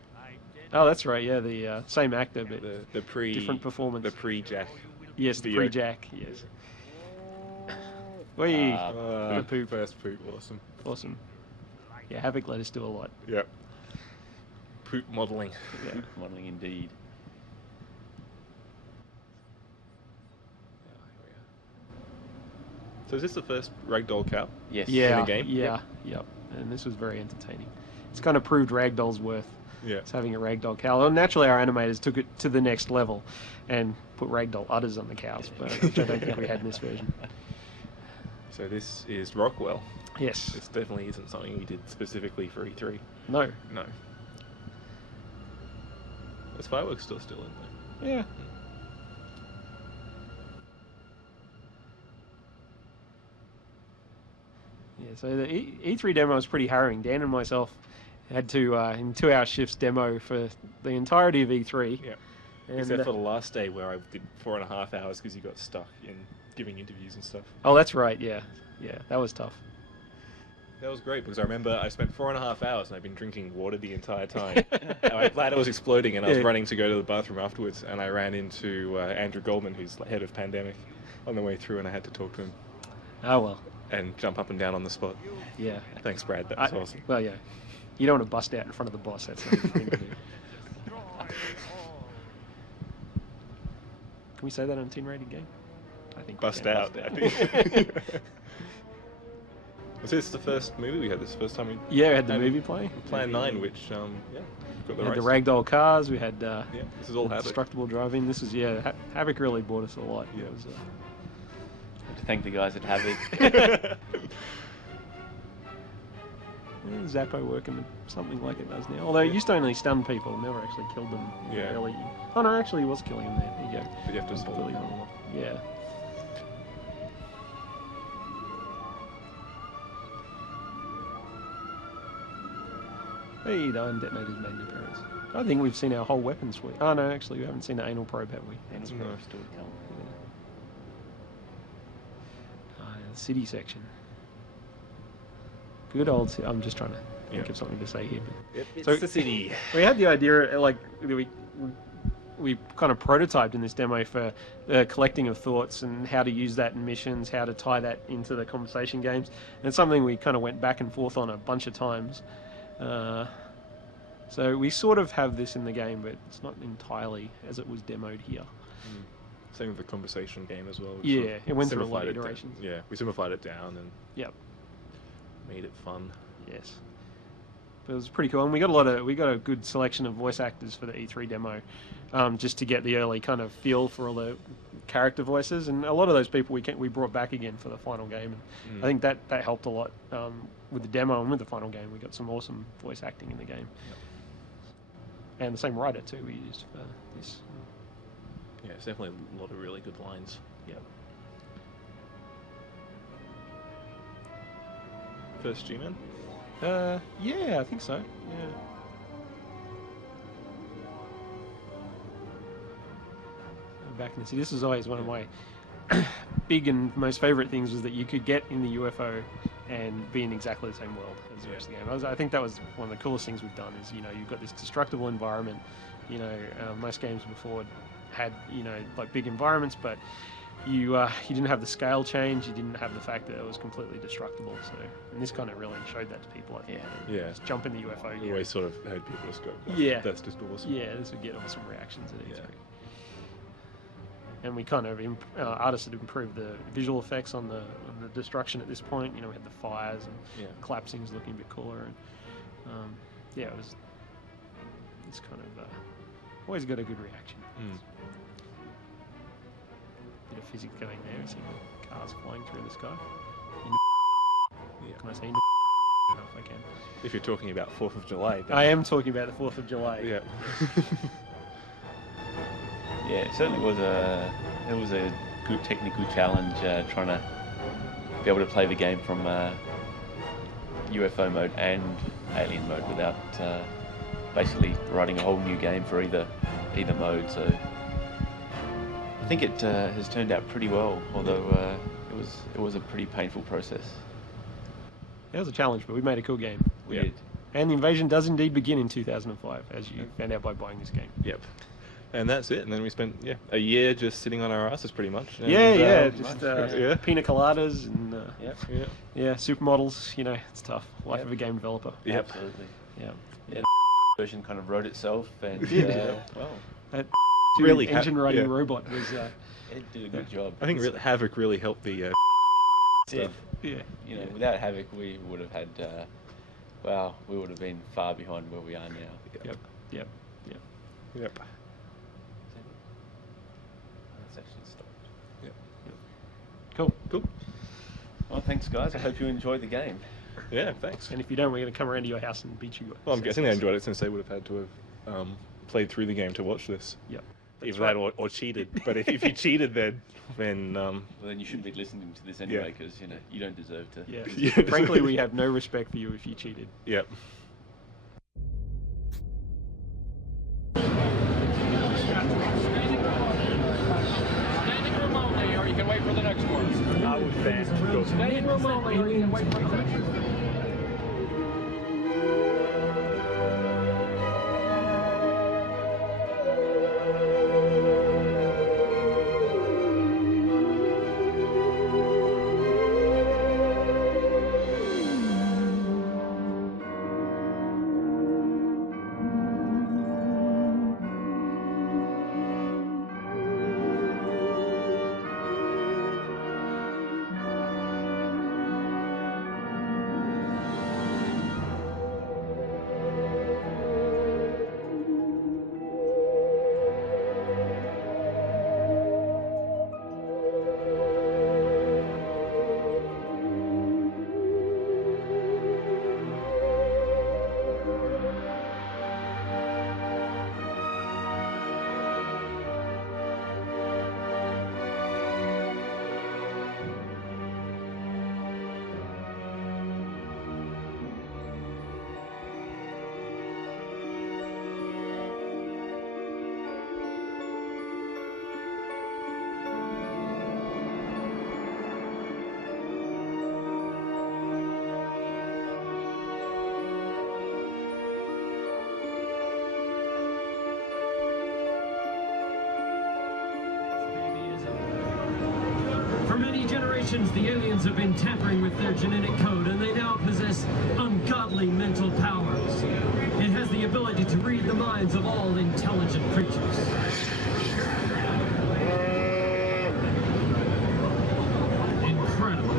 Oh, that's right. Yeah, the same actor, but the different performance. The pre-Jack. Yes, the VO. pre-Jack. Yes. The poop. First poop. Awesome. Awesome. Yeah, Havoc let us do a lot. Yep. Poop modelling. Yeah. Poop modelling indeed. So is this the first ragdoll cow? Yes. Yeah. In a game? Yeah. Yep. And this was very entertaining. It's kind of proved ragdoll's worth. Yeah. It's having a ragdoll cow. Well, naturally, our animators took it to the next level and put ragdoll udders on the cows, but which I don't think we had in this version. So this is Rockwell. Yes. This definitely isn't something we did specifically for E3. No. No. There's fireworks still in there. Yeah. Yeah, so the E3 demo was pretty harrowing. Dan and myself had to, in 2-hour shifts, demo for the entirety of E3. Yeah. And, Except for the last day where I did 4.5 hours because you got stuck in giving interviews and stuff. Oh, that's right, yeah. Yeah, that was tough. That was great because I remember I spent 4.5 hours and I've been drinking water the entire time. My bladder was exploding and I was running to go to the bathroom afterwards, and I ran into Andrew Goldman, who's head of Pandemic, on the way through, and I had to talk to him. Oh, well. And jump up and down on the spot. Yeah. Thanks, Brad. That was awesome. Well, yeah. You don't want to bust out in front of the boss. That's not a good thing to do. Can we say that on a teen rated game? I think Bust out. I think. Was this the first movie we had? This first time we had the movie playing. Plan 9, which yeah, got the we had rights. the ragdoll cars. We had this is all Havoc. Destructible driving. This is Havoc really bought us a lot. Yeah. It was, To thank the guys at Havoc. Zappo working something like it does now. Although it used to only stun people, never actually killed them. Yeah. Early. Oh no, actually he was killing them there. There you go. But you have to Completely wrong. Yeah. Hey, the iron detonator's made an appearance. I think we've seen our whole weapon suite. Oh no, actually we haven't seen the anal probe, have we? Anal probe still to come. The city section. Good old. I'm just trying to think of something to say here. It's the city. We had the idea, like we kind of prototyped in this demo for the collecting of thoughts and how to use that in missions, how to tie that into the conversation games, and it's something we kind of went back and forth on a bunch of times. So we sort of have this in the game, but it's not entirely as it was demoed here. Same with the conversation game as well. Yeah, it went through a lot of iterations. Yeah, we simplified it down and made it fun. Yes, but it was pretty cool, and we got a good selection of voice actors for the E3 demo, just to get the early kind of feel for all the character voices, and a lot of those people we brought back again for the final game, and I think that helped a lot with the demo and with the final game. We got some awesome voice acting in the game, and the same writer too we used for this. Yeah, it's definitely a lot of really good lines. Yeah. First G-Man? Yeah, I think so. Yeah. Back in the city, this was always one of my big and most favourite things, was that you could get in the UFO and be in exactly the same world as the rest of the game. I think that was one of the coolest things we've done. Is you've got this destructible environment. Most games before had like big environments, but you didn't have the scale change. You didn't have the fact that it was completely destructible. So, and this kind of really showed that to people. I think. Yeah. Just jump in the UFO. You always sort of heard people just go, that's just awesome. Yeah, this would get awesome reactions at E3. And we kind of artists had improved the visual effects on the destruction at this point. We had the fires and collapsings looking a bit cooler, and it's kind of always got a good reaction. Bit of physics going there, seeing cars flying through the sky. Can I say I don't know if I can. If you're talking about 4th of July. Then... I am talking about the 4th of July. Yeah. Yeah, it certainly was a good technical challenge trying to be able to play the game from UFO mode and alien mode without basically writing a whole new game for either mode. So I think it has turned out pretty well, although it was a pretty painful process. It was a challenge, but we made a cool game. We did. And the invasion does indeed begin in 2005, as you found out by buying this game. Yep. And that's it. And then we spent a year just sitting on our asses, pretty much. And, just pina coladas and supermodels. You know, it's tough. Life of a game developer. Yep. Absolutely. Yeah. Yeah. The version kind of wrote itself, and well, that really engine writing robot was. It did a good job. I think Havoc really helped the. Yeah. You know, without Havoc, we would have had. We would have been far behind where we are now. Yep. That's actually stopped. Yep. Cool. Well, thanks, guys. I hope you enjoyed the game. Yeah, thanks. And if you don't, we're going to come around to your house and beat you guys. Well, I'm guessing they enjoyed it since they would have had to have played through the game to watch this. Yep. Either that or cheated. But if you cheated, then well, then you shouldn't be listening to this anyway, because you don't deserve to. Yeah. Frankly, we have no respect for you if you cheated. Yep. Standing room only, or you can wait for the next one. I would fast. Standing room only, or you can wait for the next one. For many generations, the aliens have been tampering with their genetic code, and they now possess ungodly mental powers. It has the ability to read the minds of all intelligent creatures. Incredible.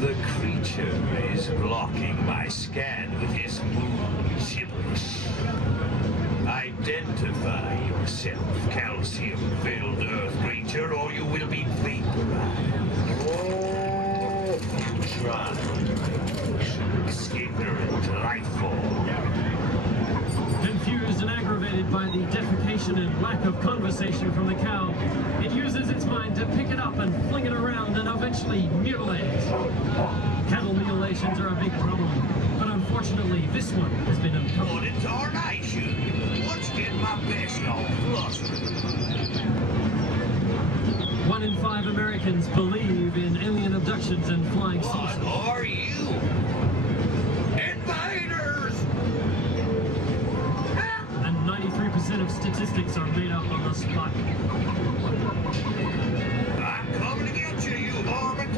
The creature is blocking my scan with his moon gibberish. Identify yourself, calcium-filled Earth creature, or you will be vaporized. Try. Ignorant life form. Confused and aggravated by the defecation and lack of conversation from the cow, it uses its mind to pick it up and fling it around and eventually mutilate it. Cattle mutilations are a big problem, but unfortunately this one has been uncovered. What in tarnation? Let's get my best on flustered. 1 in 5 Americans believe in alien abductions and flying saucers. What are you? Invaders! And 93% of statistics are made up on the spot. I'm coming to get you, you varmint!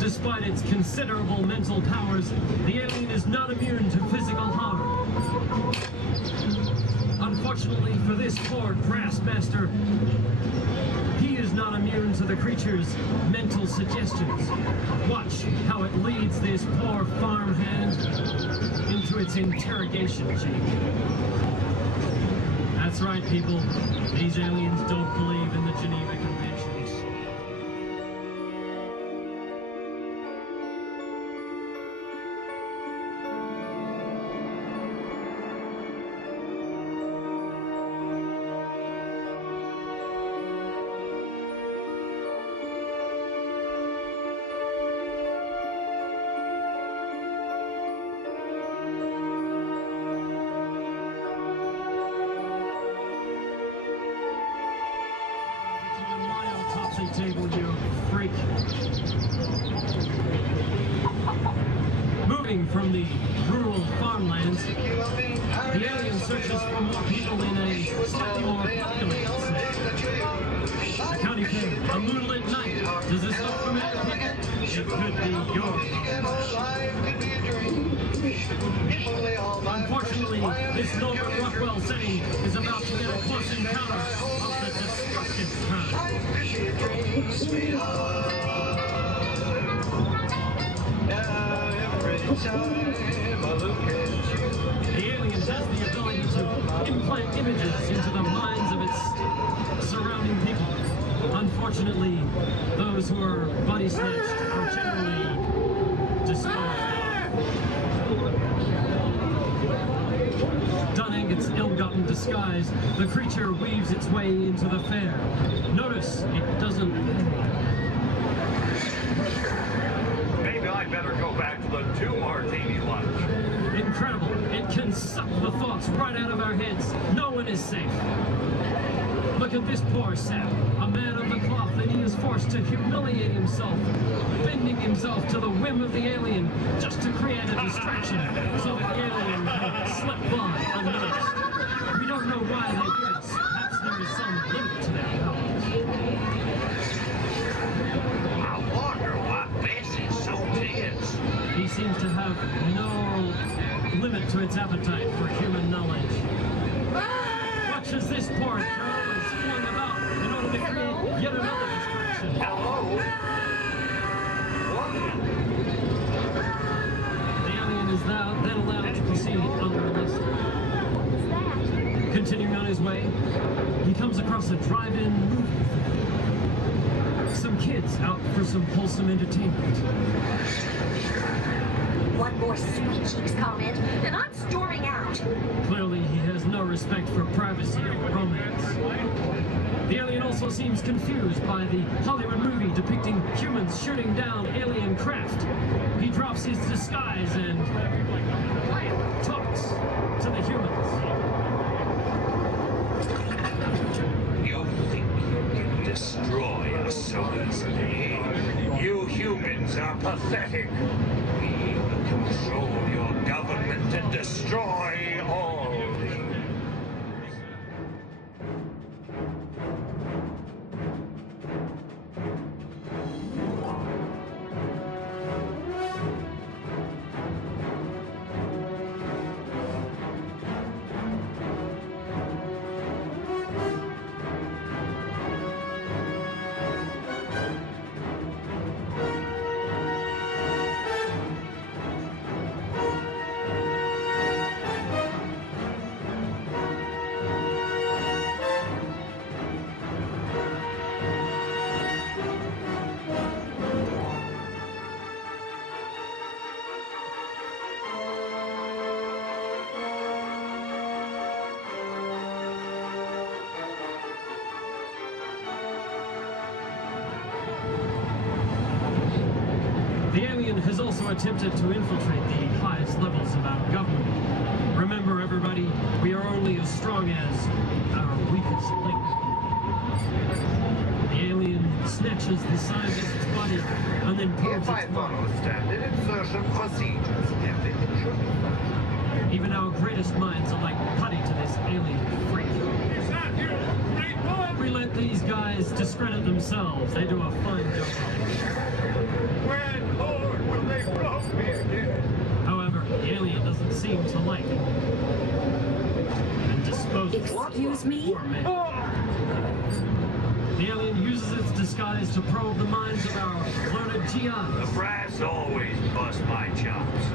Despite its considerable mental powers, the alien is not immune to physical harm. Unfortunately for this poor grassmaster, he is not immune to the creature's mental suggestions. Watch how it leads this poor farmhand into its interrogation chamber. That's right, people. These aliens don't believe in the Geneva Conventions. Table, you freak. Moving from the rural farmlands The alien searches for more people in a slightly more populated city. The county fair, a moonlit night. Does this look familiar, people? It could be yours. Unfortunately, this Norman Rockwell setting is about to get a close encounter of the destructive kind. The alien has the ability to implant images into the minds of its surrounding people. Unfortunately, those who are body snatched are generally disposed of. Donning its ill-gotten disguise, the creature weaves its way into the fair. Notice it doesn't pay. Maybe I better go back to the 2-martini lunch. Incredible. It can suck the thoughts right out of our heads. No one is safe. Look at this poor sap, a man of the cloth, and he is forced to humiliate himself, bending himself to the whim of the alien just to create a distraction so the alien can slip by unnoticed. We don't know why they do this. Perhaps there is some limit to their powers. I wonder why Bessie's so tense. He seems to have no limit to its appetite for human knowledge. Watch as this poor girl is flung about in order to create yet another distraction. Hello? The alien is now then allowed to proceed unmolested. Continuing on his way, he comes across a drive-in movie theater. Some kids out for some wholesome entertainment. One more sweet cheeks comment, and I'm storming out. Clearly, he has no respect for privacy or romance. The alien also seems confused by the Hollywood movie depicting humans shooting down alien craft. He drops his disguise and talks to the humans. You think you can destroy us so easily? You humans are pathetic. We will control your government and destroy all humans. The alien has also attempted to infiltrate the highest levels of our government. Remember, everybody, we are only as strong as our weakest link. The alien snatches the scientist's body and then probes If I its follow mind. standard insertion procedures, everything should be fine. Even our greatest minds are like putty to this alien freak. We let these guys discredit themselves. They do a fine job. When, Lord, will they blow me again? However, the alien doesn't seem to like it. And disposes Excuse me? The alien uses its disguise to probe the minds of our learned The GIs. brass always bust my chops.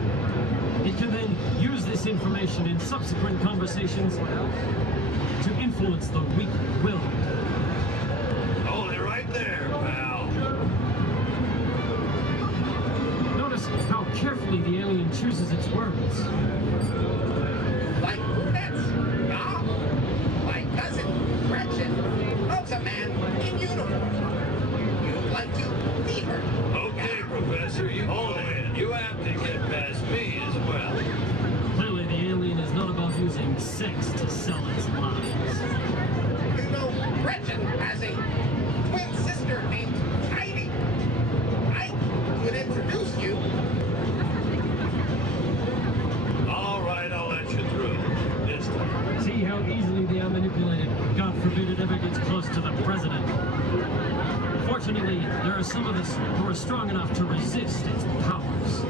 It can then use this information in subsequent conversations to influence the weak-willed. Hold it right there, pal. Notice how carefully the alien chooses its words. Like brunettes? Yeah. My cousin, Gretchen, loves a man in uniform. You'd like to meet her. Okay, Professor, you hold it. You have to get past me as well. Clearly, the alien is not about using sex to sell its lies. You know, Gretchen has a twin sister named Heidi. I could introduce you. All right, I'll let you through. ever gets close to the president. Fortunately, there are some of us who are strong enough to resist its powers.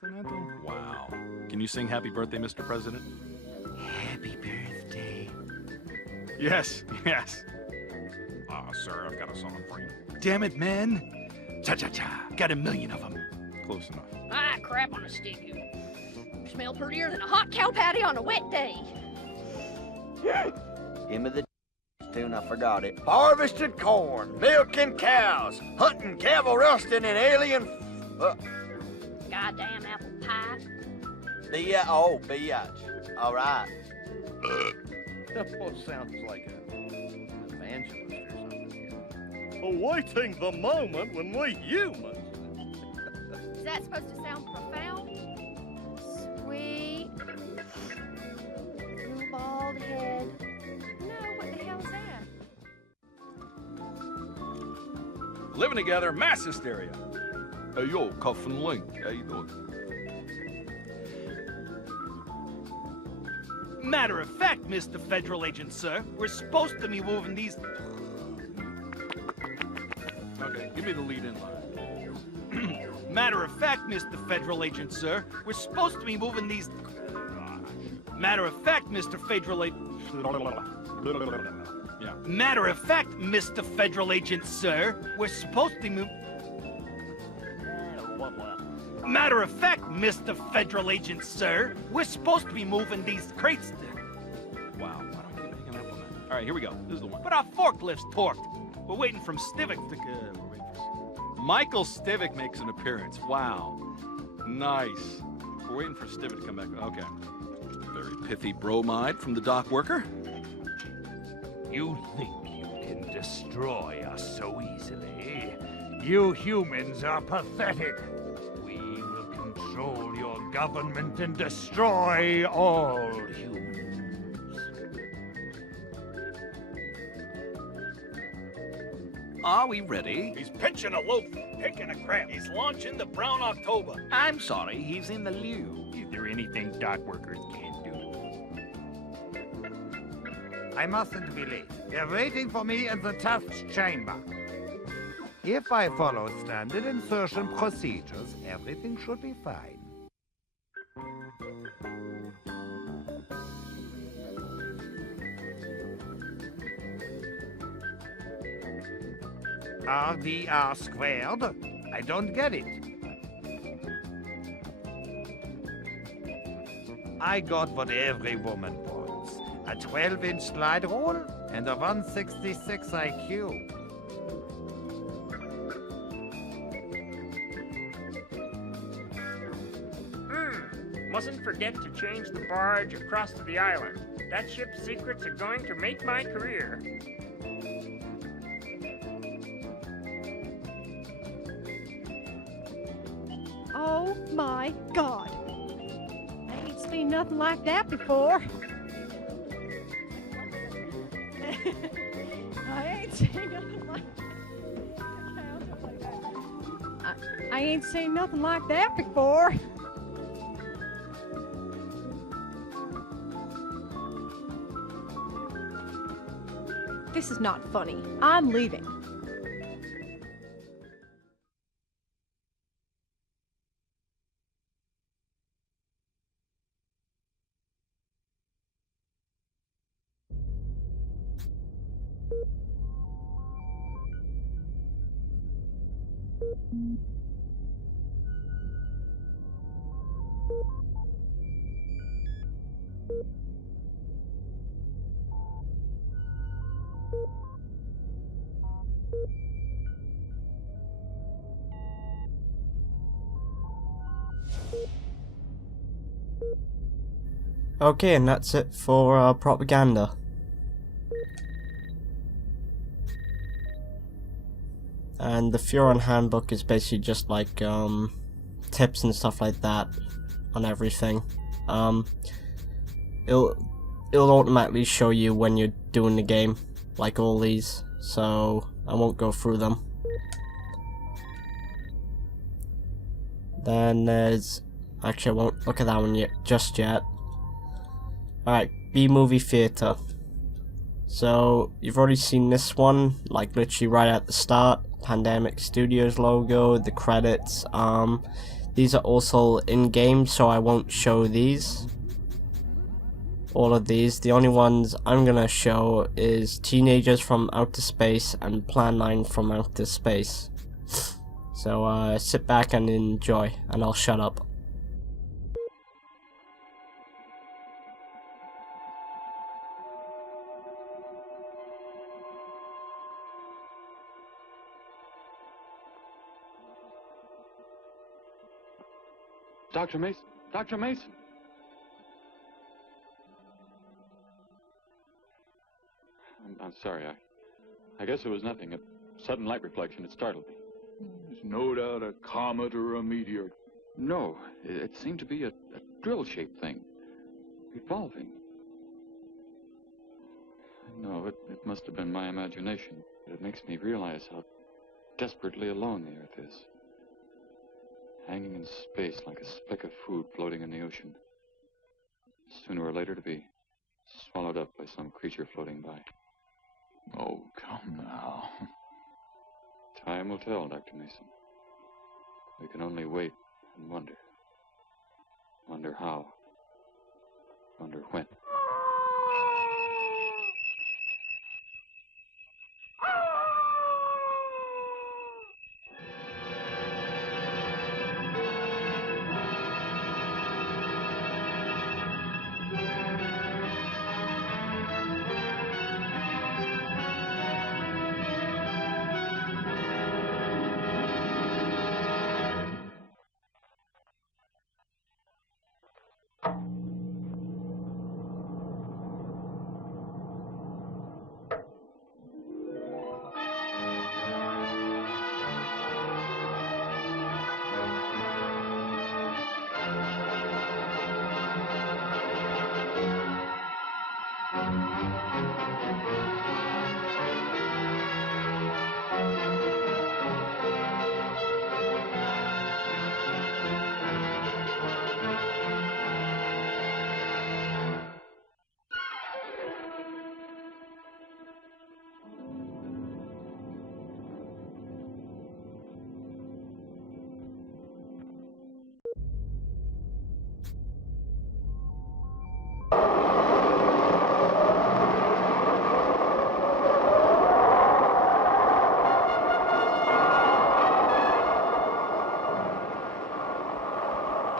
Continental? Wow. Can you sing Happy Birthday, Mr. President? Happy birthday. Yes, yes. Sir, I've got a song for you. Damn it, man. Cha-cha-cha. Got a million of them. Close enough. Ah, crap on a stick. You smell prettier than a hot cow patty on a wet day. Give me the tune, I forgot it. Harvesting corn, milking cows, hunting, cattle rusting, and alien... Goddamn apple pie. Biatch. All right. That almost sounds like an evangelist or something. Awaiting the moment when we humans... Is that supposed to sound profound? Sweet. Little bald head. No, what the hell is that? Living together, mass hysteria. Hey, yo, Cuff and Link. How you doing? Matter of fact, Mr. Federal Agent, sir, we're supposed to be moving these... Okay, give me the lead-in line. Matter of fact, Mr. Federal Agent, sir, we're supposed to be moving these... Matter of fact, Mr. Federal Agent... Yeah. Matter of fact, Mr. Federal Agent, sir, we're supposed to be moving... Matter of fact, Mr. Federal Agent, sir, we're supposed to be moving these crates... Wow, why don't I keep picking up on that? All right, here we go. This is the one. But our forklift's torqued. We're waiting from Stivic to... we're waiting for... Michael Stivic makes an appearance. Wow. Nice. We're waiting for Stivic to come back. Okay. Very pithy bromide from the dock worker. You think you can destroy us so easily? You humans are pathetic. We will control your government and destroy all humans. Are we ready? He's pinching a loaf, picking a crab. He's launching the Brown October. I'm sorry, he's in the loo. Is there anything dock workers can't do? I mustn't be late. They're waiting for me in the test chamber. If I follow standard insertion procedures, everything should be fine. RDR squared? I don't get it. I got what every woman wants. A 12-inch slide rule and a 166 IQ. Mustn't forget to change the barge across to the island. That ship's secrets are going to make my career. Oh my God. I ain't seen nothing like that before. I ain't seen nothing like I ain't seen nothing like that before. This is not funny. I'm leaving. Okay, and that's it for Propaganda. And the Furon Handbook is basically just like tips and stuff like that on everything. It'll automatically show you when you're doing the game, like all these, so I won't go through them. Then there's, actually I won't look at that one just yet. Alright, B-movie theater. So you've already seen this one, like literally right at the start. Pandemic Studios logo, the credits. These are also in-game, so I won't show these. All of these. The only ones I'm gonna show is Teenagers from Outer Space and Plan 9 from Outer Space. So sit back and enjoy, and I'll shut up. Dr. Mason! Dr. Mason! I'm sorry, I guess it was nothing. A sudden light reflection, it startled me. There's no doubt a comet or a meteor. No, it seemed to be a drill-shaped thing. Evolving. No, it must have been my imagination. But it makes me realize how desperately alone the Earth is. Hanging in space like a speck of food floating in the ocean. Sooner or later to be swallowed up by some creature floating by. Oh, come now. Time will tell, Dr. Mason. We can only wait and wonder. Wonder how. Wonder when.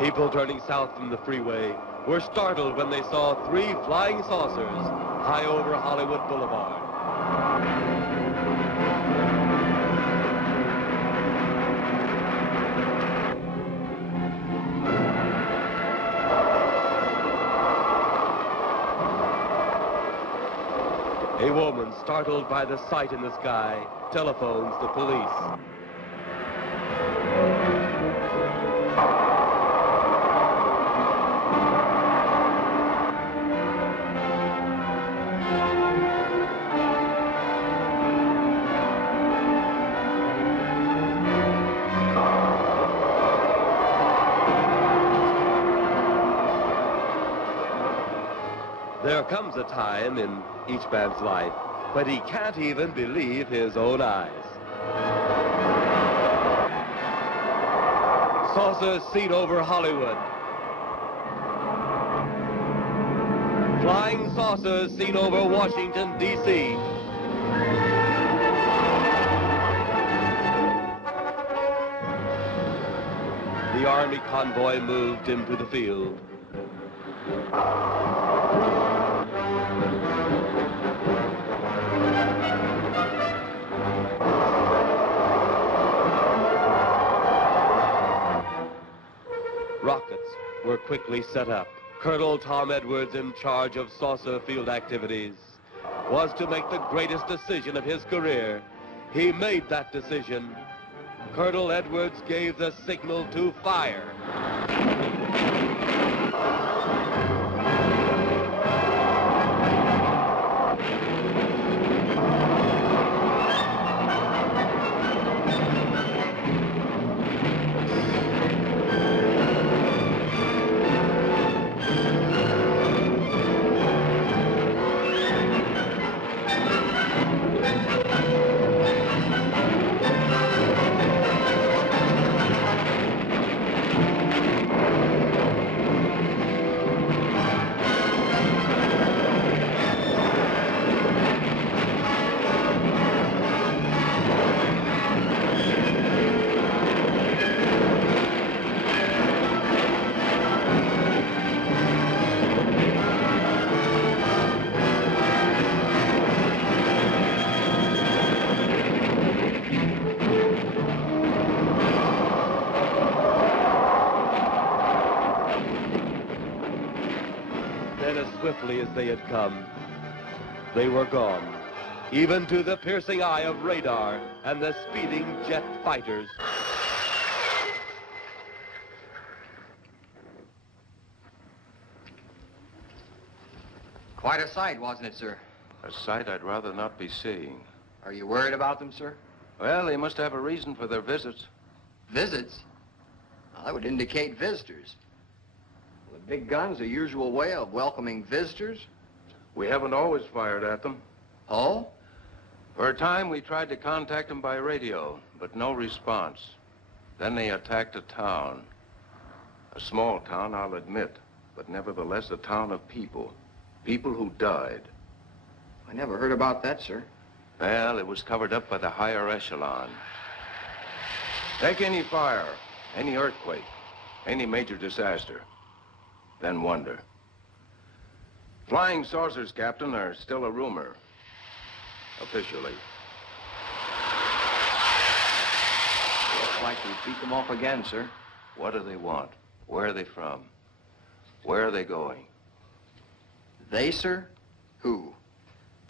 People turning south from the freeway were startled when they saw 3 flying saucers high over Hollywood Boulevard. A woman, startled by the sight in the sky, telephones the police. There comes a time in each man's life when he can't even believe his own eyes. Saucers seen over Hollywood. Flying saucers seen over Washington, D.C. The Army convoy moved into the field. Rockets were quickly set up. Colonel Tom Edwards, in charge of saucer field activities, was to make the greatest decision of his career. He made that decision. Colonel Edwards gave the signal to fire. Then, as swiftly as they had come, they were gone, even to the piercing eye of radar and the speeding jet fighters. Quite a sight, wasn't it, sir? A sight I'd rather not be seeing. Are you worried about them, sir? Well, they must have a reason for their visits. Visits? Well, that would indicate visitors. The big gun's the usual way of welcoming visitors. We haven't always fired at them. Oh? For a time, we tried to contact them by radio, but no response. Then they attacked a town. A small town, I'll admit, but nevertheless a town of people. People who died. I never heard about that, sir. Well, it was covered up by the higher echelon. Take any fire, any earthquake, any major disaster, then wonder. Flying saucers, Captain, are still a rumor. Officially. Looks like we beat them off again, sir. What do they want? Where are they from? Where are they going? They, sir? Who?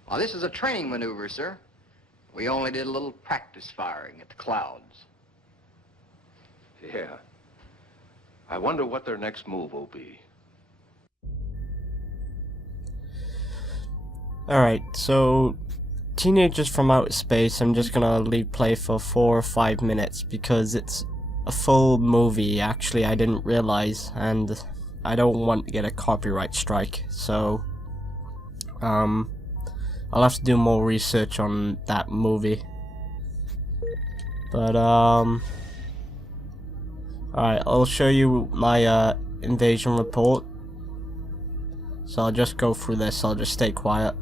Well, this is a training maneuver, sir. We only did a little practice firing at the clouds. Yeah. I wonder what their next move will be. Alright, so Teenagers from Outer Space, I'm just gonna leave play for 4 or 5 minutes because it's a full movie. Actually, I didn't realize, and I don't want to get a copyright strike, so I'll have to do more research on that movie. But alright, I'll show you my invasion report. So I'll just go through this, I'll just stay quiet.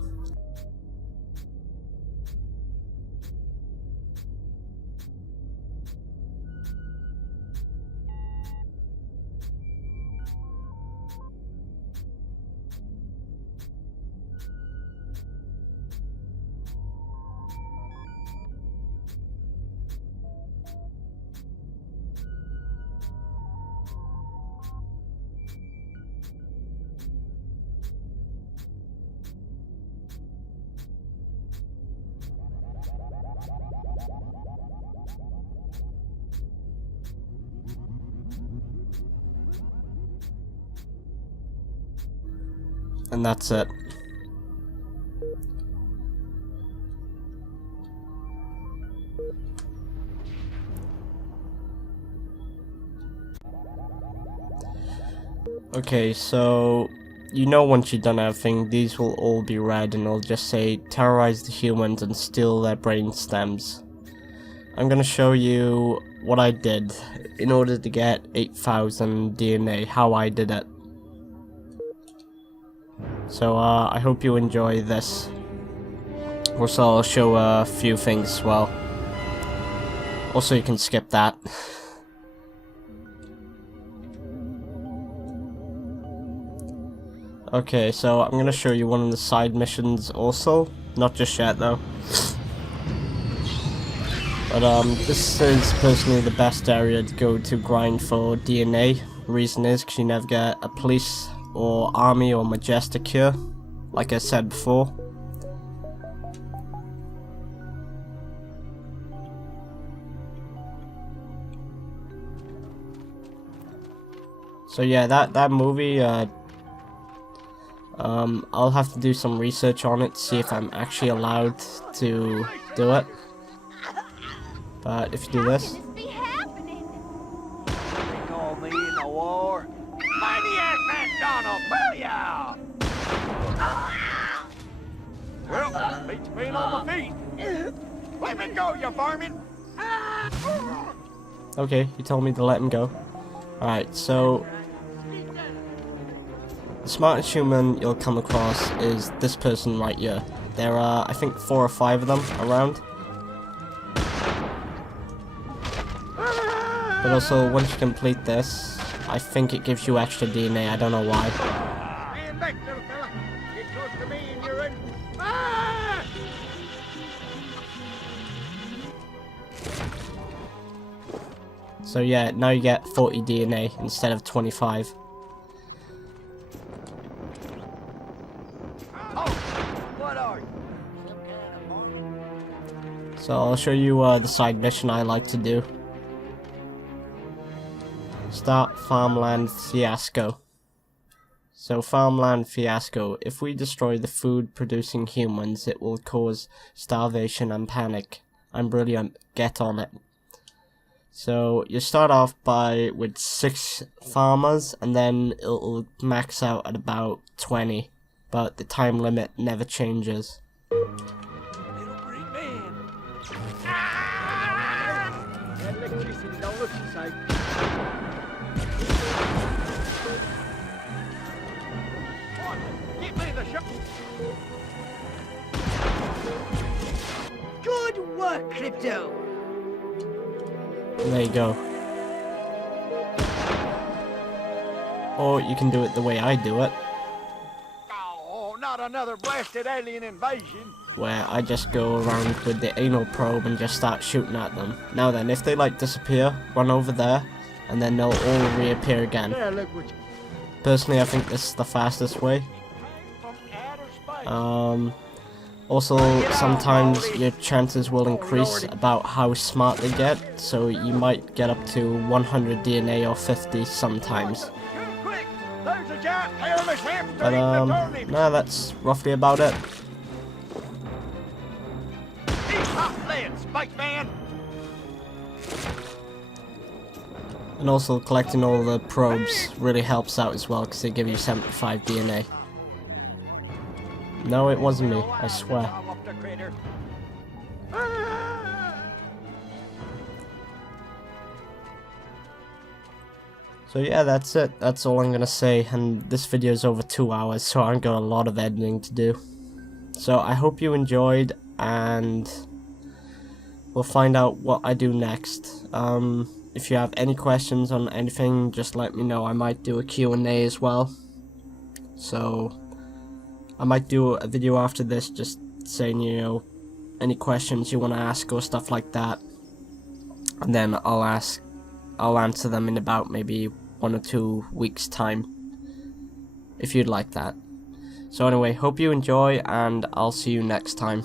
And that's it. Okay, so you know once you've done everything, these will all be red and it'll just say terrorize the humans and steal their brain stems. I'm gonna show you what I did in order to get 8,000 DNA, how I did it. So I hope you enjoy this. Also, I'll show a few things as well. Also, you can skip that. Okay, so I'm gonna show you one of the side missions also. Not just yet though. But this is personally the best area to go to grind for DNA. The reason is because you never get a police or army or majestic here, like I said before. So yeah, that movie, I'll have to do some research on it, see if I'm actually allowed to do it. But if you do this, Call me in the war. Maniac McDonald, will ya? Well, beats being on my feet. Let me go, you varmint. okay, you told me to let him go. Alright, so the smartest human you'll come across is this person right here. There are, I think, 4 or 5 of them around. But also, once you complete this, I think it gives you extra DNA, I don't know why. Stand back, little fella. Get close to me and you're in. So yeah, now you get 40 DNA instead of 25. What are you? So I'll show you the side mission I like to do. Start farmland fiasco. So farmland fiasco. If we destroy the food producing humans, it will cause starvation and panic. I'm brilliant. Get on it. So you start off with 6 farmers, and then it'll max out at about 20. But the time limit never changes. Little green man. That electricity don't Well, what's he say? Give me the shot. Good work, Crypto. There you go. Or you can do it the way I do it, Oh, not another blasted alien invasion. where I just go around with the anal probe and just start shooting at them. Now then, if they like disappear, run over there, and then they'll all reappear again. Yeah, look what you... Personally, I think this is the fastest way. Also, sometimes your chances will increase about how smart they get, so you might get up to 100 DNA or 50 sometimes. There's a giant hairless hamster But, no, that's roughly about it. He's hot lead, spaceman. And also, collecting all the probes really helps out as well, because they give you 75 DNA. No, it wasn't me, I swear. So yeah, that's it. That's all I'm gonna say, and this video is over 2 hours, so I've got a lot of editing to do. So I hope you enjoyed, and we'll find out what I do next. If you have any questions on anything, just let me know. I might do a Q&A as well. So I might do a video after this just saying, you know, any questions you want to ask or stuff like that. And then I'll answer them in about maybe 1 or 2 weeks time, if you'd like that. So anyway, hope you enjoy, and I'll see you next time.